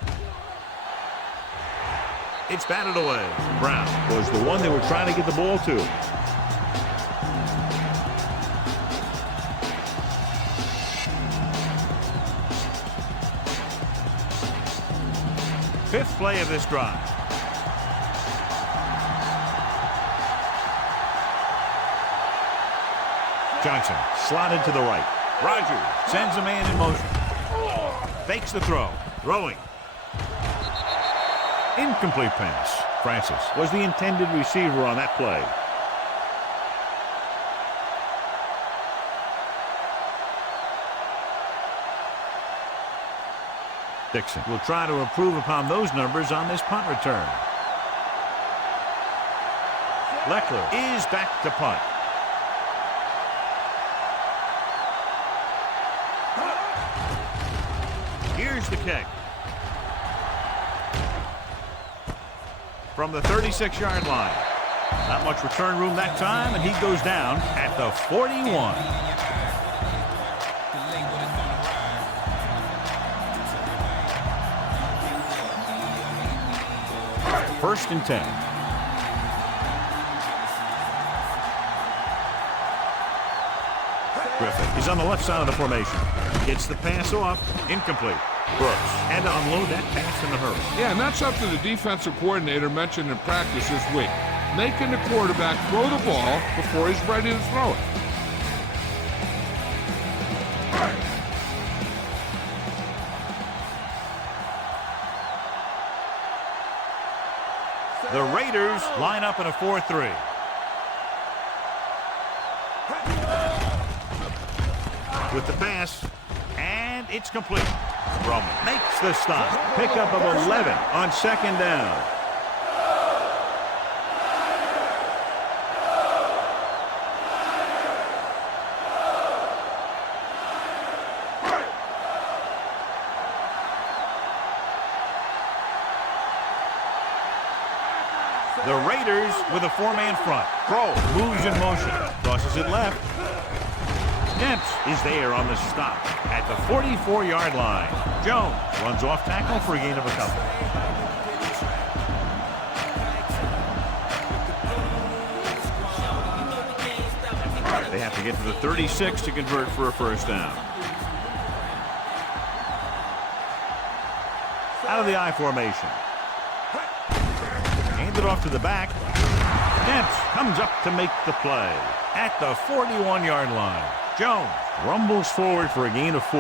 It's batted away. Brown was the one they were trying to get the ball to. Fifth play of this drive. Johnson slotted to the right. Rogers sends a man in motion. Fakes the throw. Throwing. Incomplete pass. Francis was the intended receiver on that play. Dixon will try to improve upon those numbers on this punt return. Leckler is back to punt. Here's the kick. From the 36-yard line. Not much return room that time, and he goes down at the 41. First and 10. Griffin is on the left side of the formation. Gets the pass off. Incomplete. Brooks had to unload that pass in a hurry. Yeah, and that's something the defensive coordinator mentioned in practice this week. Making the quarterback throw the ball before he's ready to throw it. The Raiders line up in a 4-3. With the pass, and it's complete. Roman makes the stop. Pickup of 11 on 2nd down. The Raiders with a 4-man front. Crow moves in motion. Tosses it left. Dempsey is there on the stop at the 44-yard line. Jones runs off tackle for a gain of a couple. They have to get to the 36 to convert for a first down. Out of the I formation. Handed off to the back. Dempsey comes up to make the play at the 41-yard line. Jones rumbles forward for a gain of 4.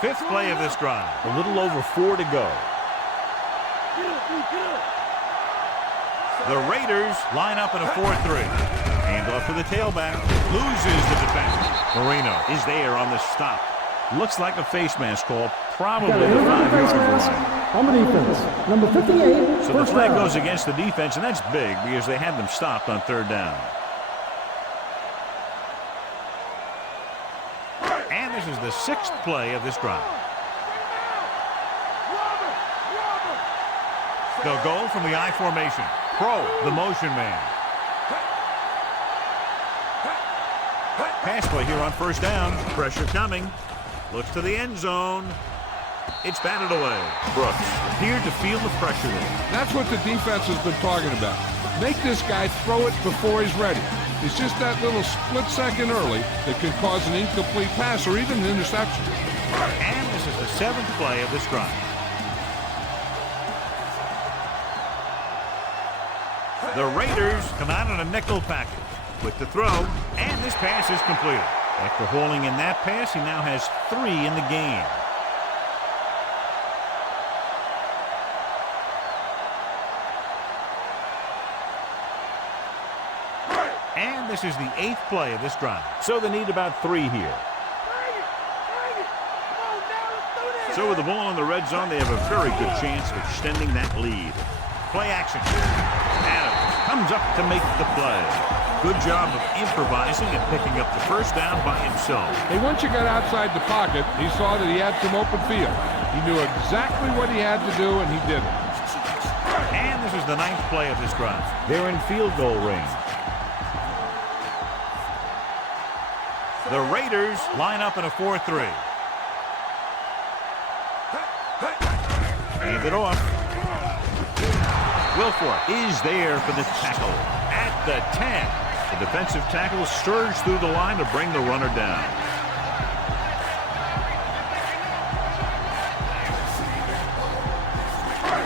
Fifth play of this drive. A little over 4 to go. The Raiders line up in a 4-3. Hand off to the tailback. Loses the defense. Marino is there on the stop. Looks like a face mask call. Probably the 5-yard line. On the defense, number 58. So the flag goes against the defense, and that's big because they had them stopped on third down. And this is the 6th play of this drive. They'll go from the I formation. Pro, the motion man. Pass play here on first down. Pressure coming. Looks to the end zone. It's batted away. Brooks appeared to feel the pressure there. That's what the defense has been talking about. Make this guy throw it before he's ready. It's just that little split second early that can cause an incomplete pass or even an interception. And this is the 7th play of this drive. The Raiders come out in a nickel package with the throw, and this pass is completed. After hauling in that pass, he now has 3 in the game. And this is the 8th play of this drive. So they need about 3 here. So with the ball in the red zone, they have a very good chance of extending that lead. Play action. Adams comes up to make the play. Good job of improvising and picking up the first down by himself. Hey, once you got outside the pocket, he saw that he had some open field. He knew exactly what he had to do, and he did it. And this is the 9th play of this drive. They're in field goal range. The Raiders line up in a 4-3. Hand it off. Wilfork is there for the tackle at the 10. The defensive tackle surged through the line to bring the runner down.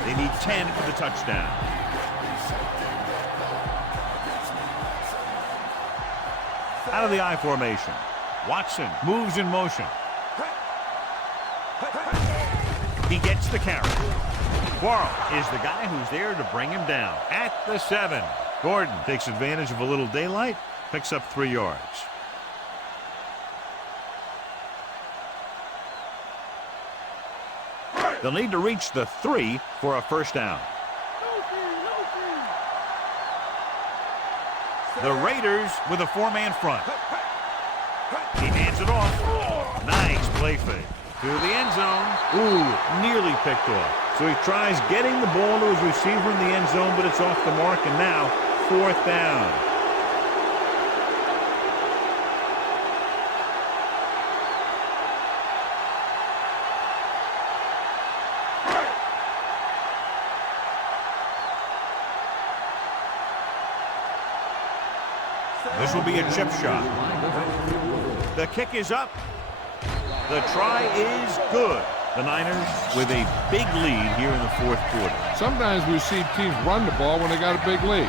They need 10 for the touchdown. Out of the I formation. Watson moves in motion. He gets the carry. Quarles is the guy who's there to bring him down at the 7. Gordon takes advantage of a little daylight, picks up 3 yards. They'll need to reach the 3 for a first down. The Raiders with a 4-man front. He hands it off. Nice play fake. To the end zone. Ooh, nearly picked off. So he tries getting the ball to his receiver in the end zone, but it's off the mark, and now 4th down. This will be a chip shot. The kick is up. The try is good. The Niners with a big lead here in the 4th quarter. Sometimes we see teams run the ball when they got a big lead.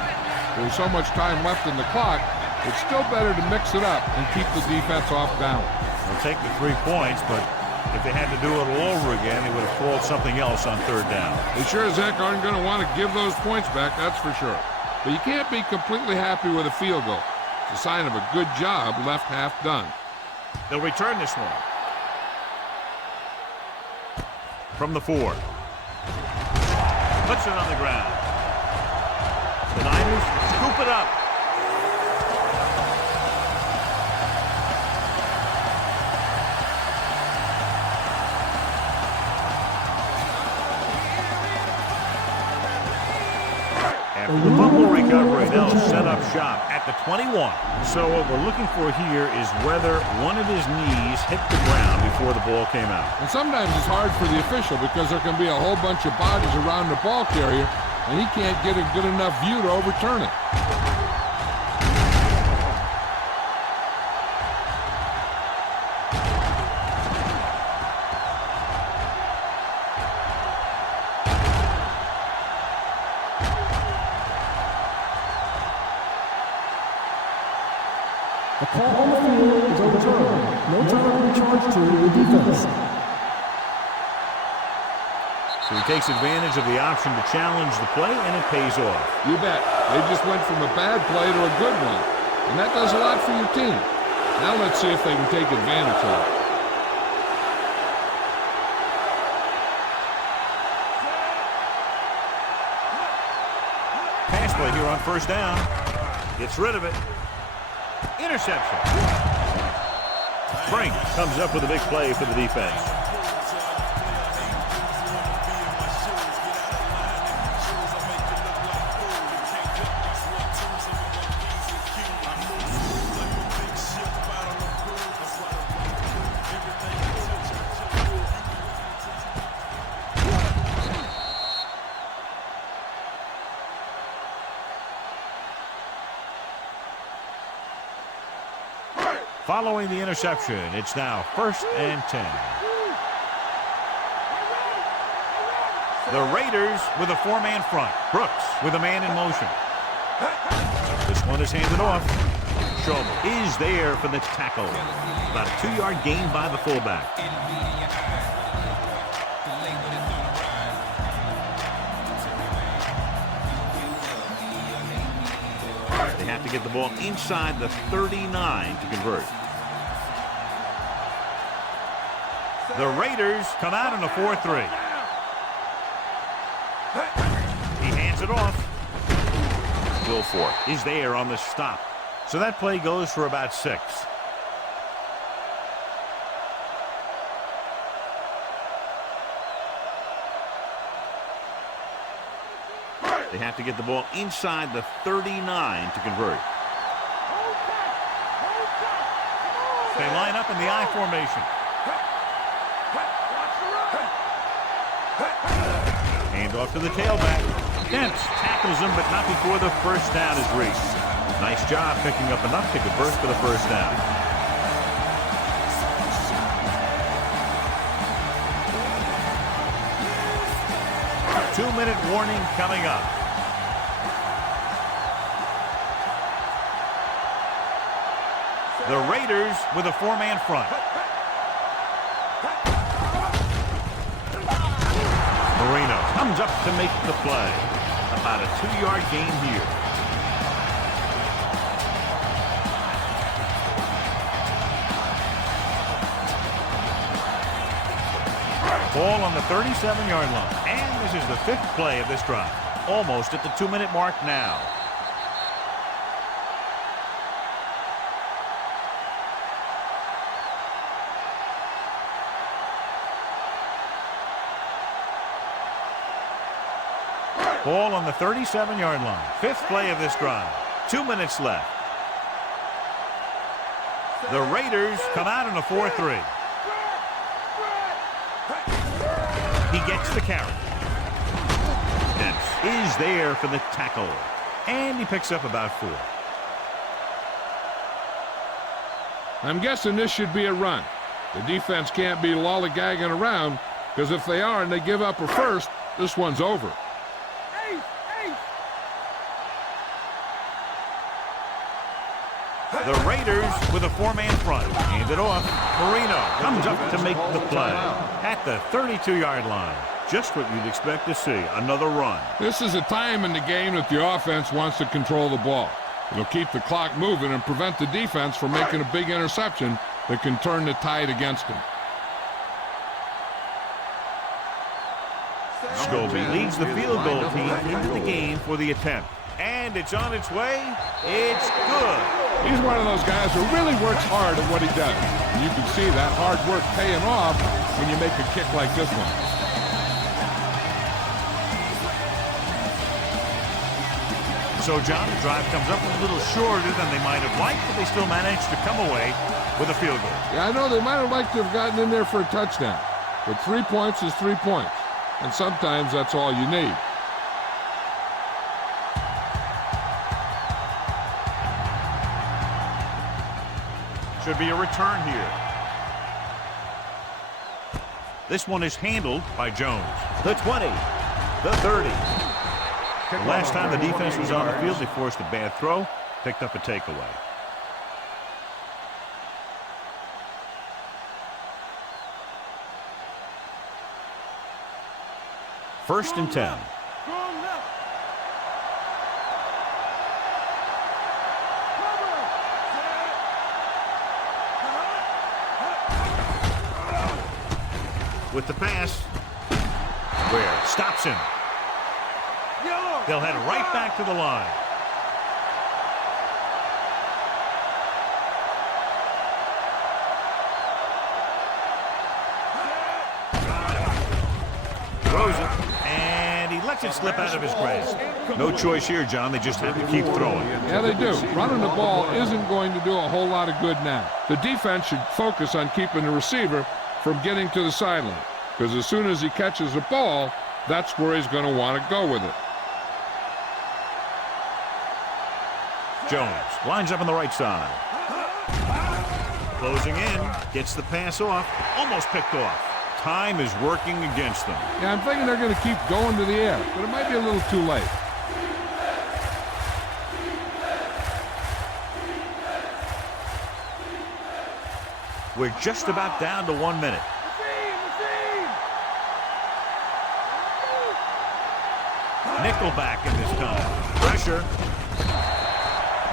There's so much time left in the clock, it's still better to mix it up and keep the defense off balance. They'll take the 3 points, but if they had to do it all over again, they would have called something else on third down. They sure as heck aren't going to want to give those points back, that's for sure. But you can't be completely happy with a field goal. It's a sign of a good job left half done. They'll return this one. From the 4. Puts it on the ground. The Niners scoop it up. After the fumble recovery, they'll set up shop at the 21. So what we're looking for here is whether one of his knees hit the ground before the ball came out. And sometimes it's hard for the official because there can be a whole bunch of bodies around the ball carrier, and he can't get a good enough view to overturn it. The call on the field is overturned. No time to be charged to the defense. So he takes advantage of the option to challenge the play, and it pays off. You bet. They just went from a bad play to a good one. And that does a lot for your team. Now let's see if they can take advantage of it. Pass play here on first down. Gets rid of it. Interception. Frank comes up with a big play for the defense. Following the interception, it's now 1st and 10. The Raiders with a 4-man front. Brooks with a man in motion. This one is handed off. Schulman is there for the tackle. About a 2-yard gain by the fullback. They have to get the ball inside the 39 to convert. The Raiders come out in a 4-3. He hands it off. Wilfork is there on the stop. So that play goes for about 6. They have to get the ball inside the 39 to convert. They line up in the I formation. Hand off to the tailback. Dents tackles him, but not before the first down is reached. Nice job picking up enough to convert for the first down. Two-minute warning coming up. The Raiders with a 4-man front. Marino comes up to make the play. About a 2-yard gain here. Ball on the 37-yard line. And this is the 5th play of this drive. Almost at the 2-minute mark now. Ball on the 37-yard line. 5th play of this drive. 2 minutes left. The Raiders come out in a 4-3. He gets the carry. Dents is there for the tackle. And he picks up about 4. I'm guessing this should be a run. The defense can't be lollygagging around, because if they are and they give up a first, this one's over. The Raiders with a 4-man front. Handed off. Marino comes up to make the play. At the 32-yard line. Just what you'd expect to see. Another run. This is a time in the game that the offense wants to control the ball. It'll keep the clock moving and prevent the defense from making a big interception that can turn the tide against them. Scobie leads the field goal team into the game for the attempt. And it's on its way. It's good. He's one of those guys who really works hard at what he does. And you can see that hard work paying off when you make a kick like this one. So, John, the drive comes up a little shorter than they might have liked, but they still managed to come away with a field goal. Yeah, I know they might have liked to have gotten in there for a touchdown. But 3 points is 3 points. And sometimes that's all you need. Should be a return here. This one is handled by Jones. The 20. The 30. The last time the defense was on the field, they forced a bad throw, picked up a takeaway. First and 10. Go left. Cover. Set. With the pass. Ware stops him. Yellow. They'll head right back to the line. Throws it, and he lets it slip out of his grasp. No choice here, John. They just have to keep throwing. Yeah, they do. Running the ball isn't going to do a whole lot of good now. The defense should focus on keeping the receiver from getting to the sideline, because as soon as he catches the ball, that's where he's going to want to go with it. Jones lines up on the right side. Closing in, gets the pass off, almost picked off. Time is working against them. Yeah, I'm thinking they're going to keep going to the air, but it might be a little too late. We're just about down to 1 minute. Nickelback in this time. Pressure.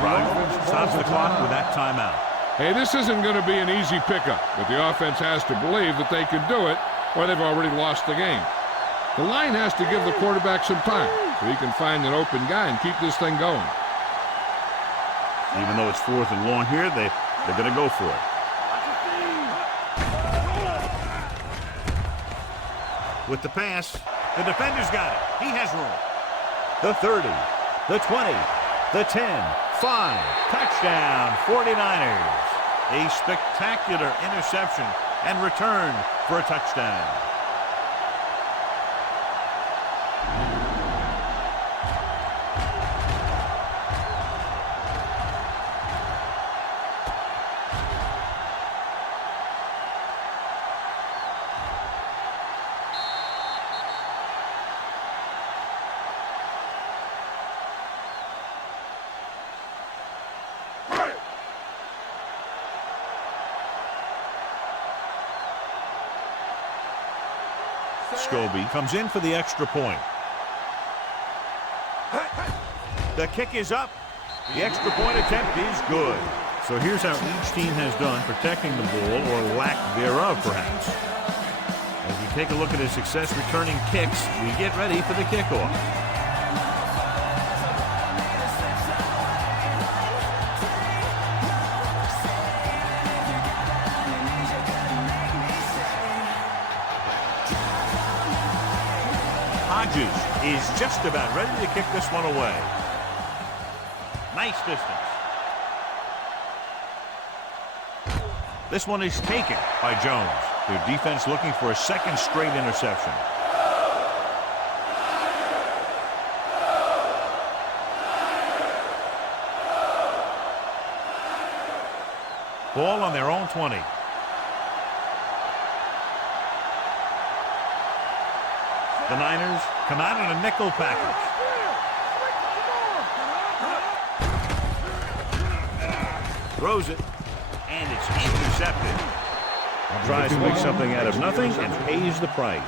Rogers stops the clock with that timeout. Hey, this isn't going to be an easy pickup, but the offense has to believe that they can do it, or they've already lost the game. The line has to give the quarterback some time so he can find an open guy and keep this thing going. Even though it's 4th and long here, they're going to go for it. With the pass, the defender's got it. He has room. The 30, the 20, the 10, 5, touchdown, 49ers. A spectacular interception and return for a touchdown. Scobie comes in for the extra point. The kick is up. The extra point attempt is good. So here's how each team has done protecting the ball, or lack thereof, perhaps. As we take a look at his success returning kicks, we get ready for the kickoff. Is just about ready to kick this one away. Nice distance. This one is taken by Jones. Their defense looking for a second straight interception. Ball on their own 20. The Niners come out in a nickel package. Throws it, and it's intercepted. Tries to make something out of nothing and pays the price.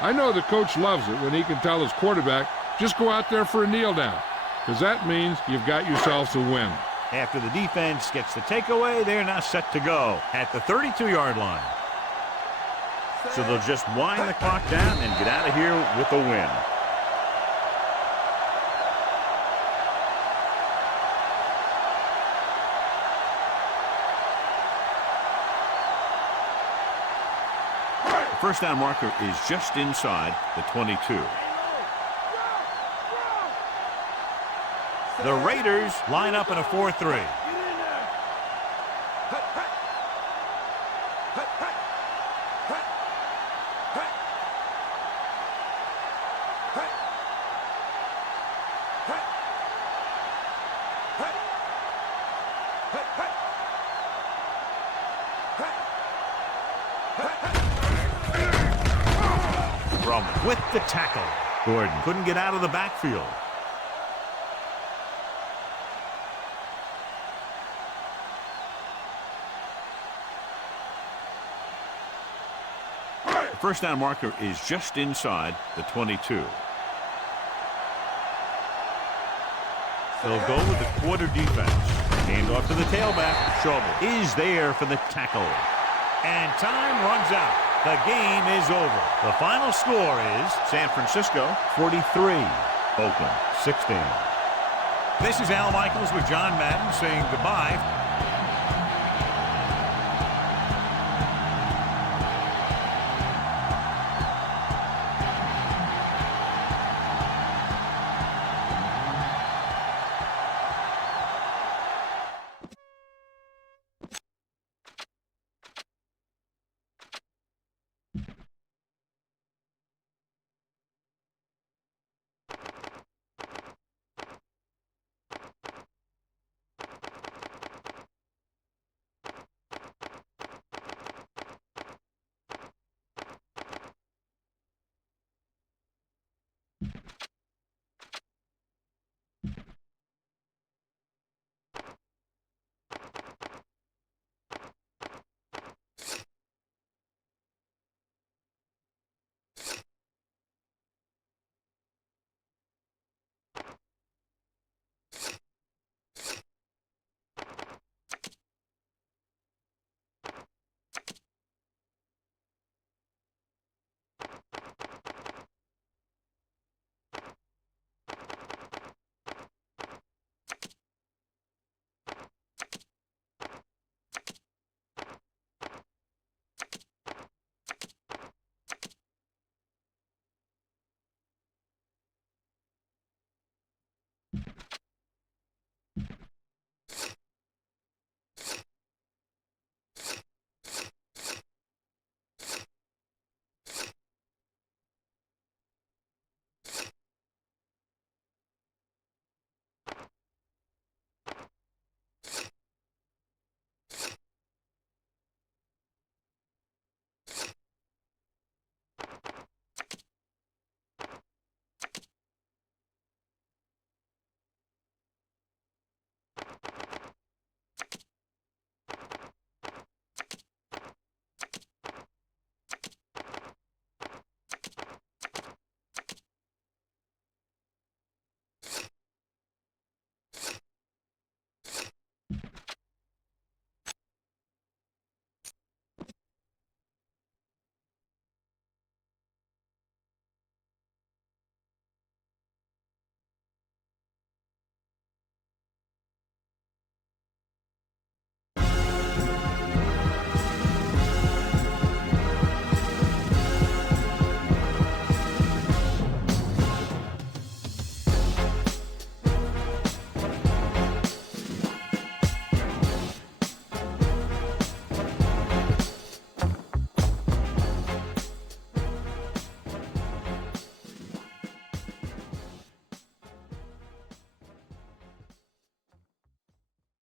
I know the coach loves it when he can tell his quarterback, just go out there for a kneel down, because that means you've got yourselves a win. After the defense gets the takeaway, they're now set to go at the 32-yard line. So they'll just wind the clock down and get out of here with a win. The first down marker is just inside the 22. The Raiders line up in a 4-3. With the tackle. Gordon couldn't get out of the backfield. first down marker is just inside the 22. They'll go with the quarter defense. Hand off to the tailback. Schauble is there for the tackle. And time runs out. The game is over. The final score is San Francisco 43, Oakland 16. This is Al Michaels with John Madden saying goodbye.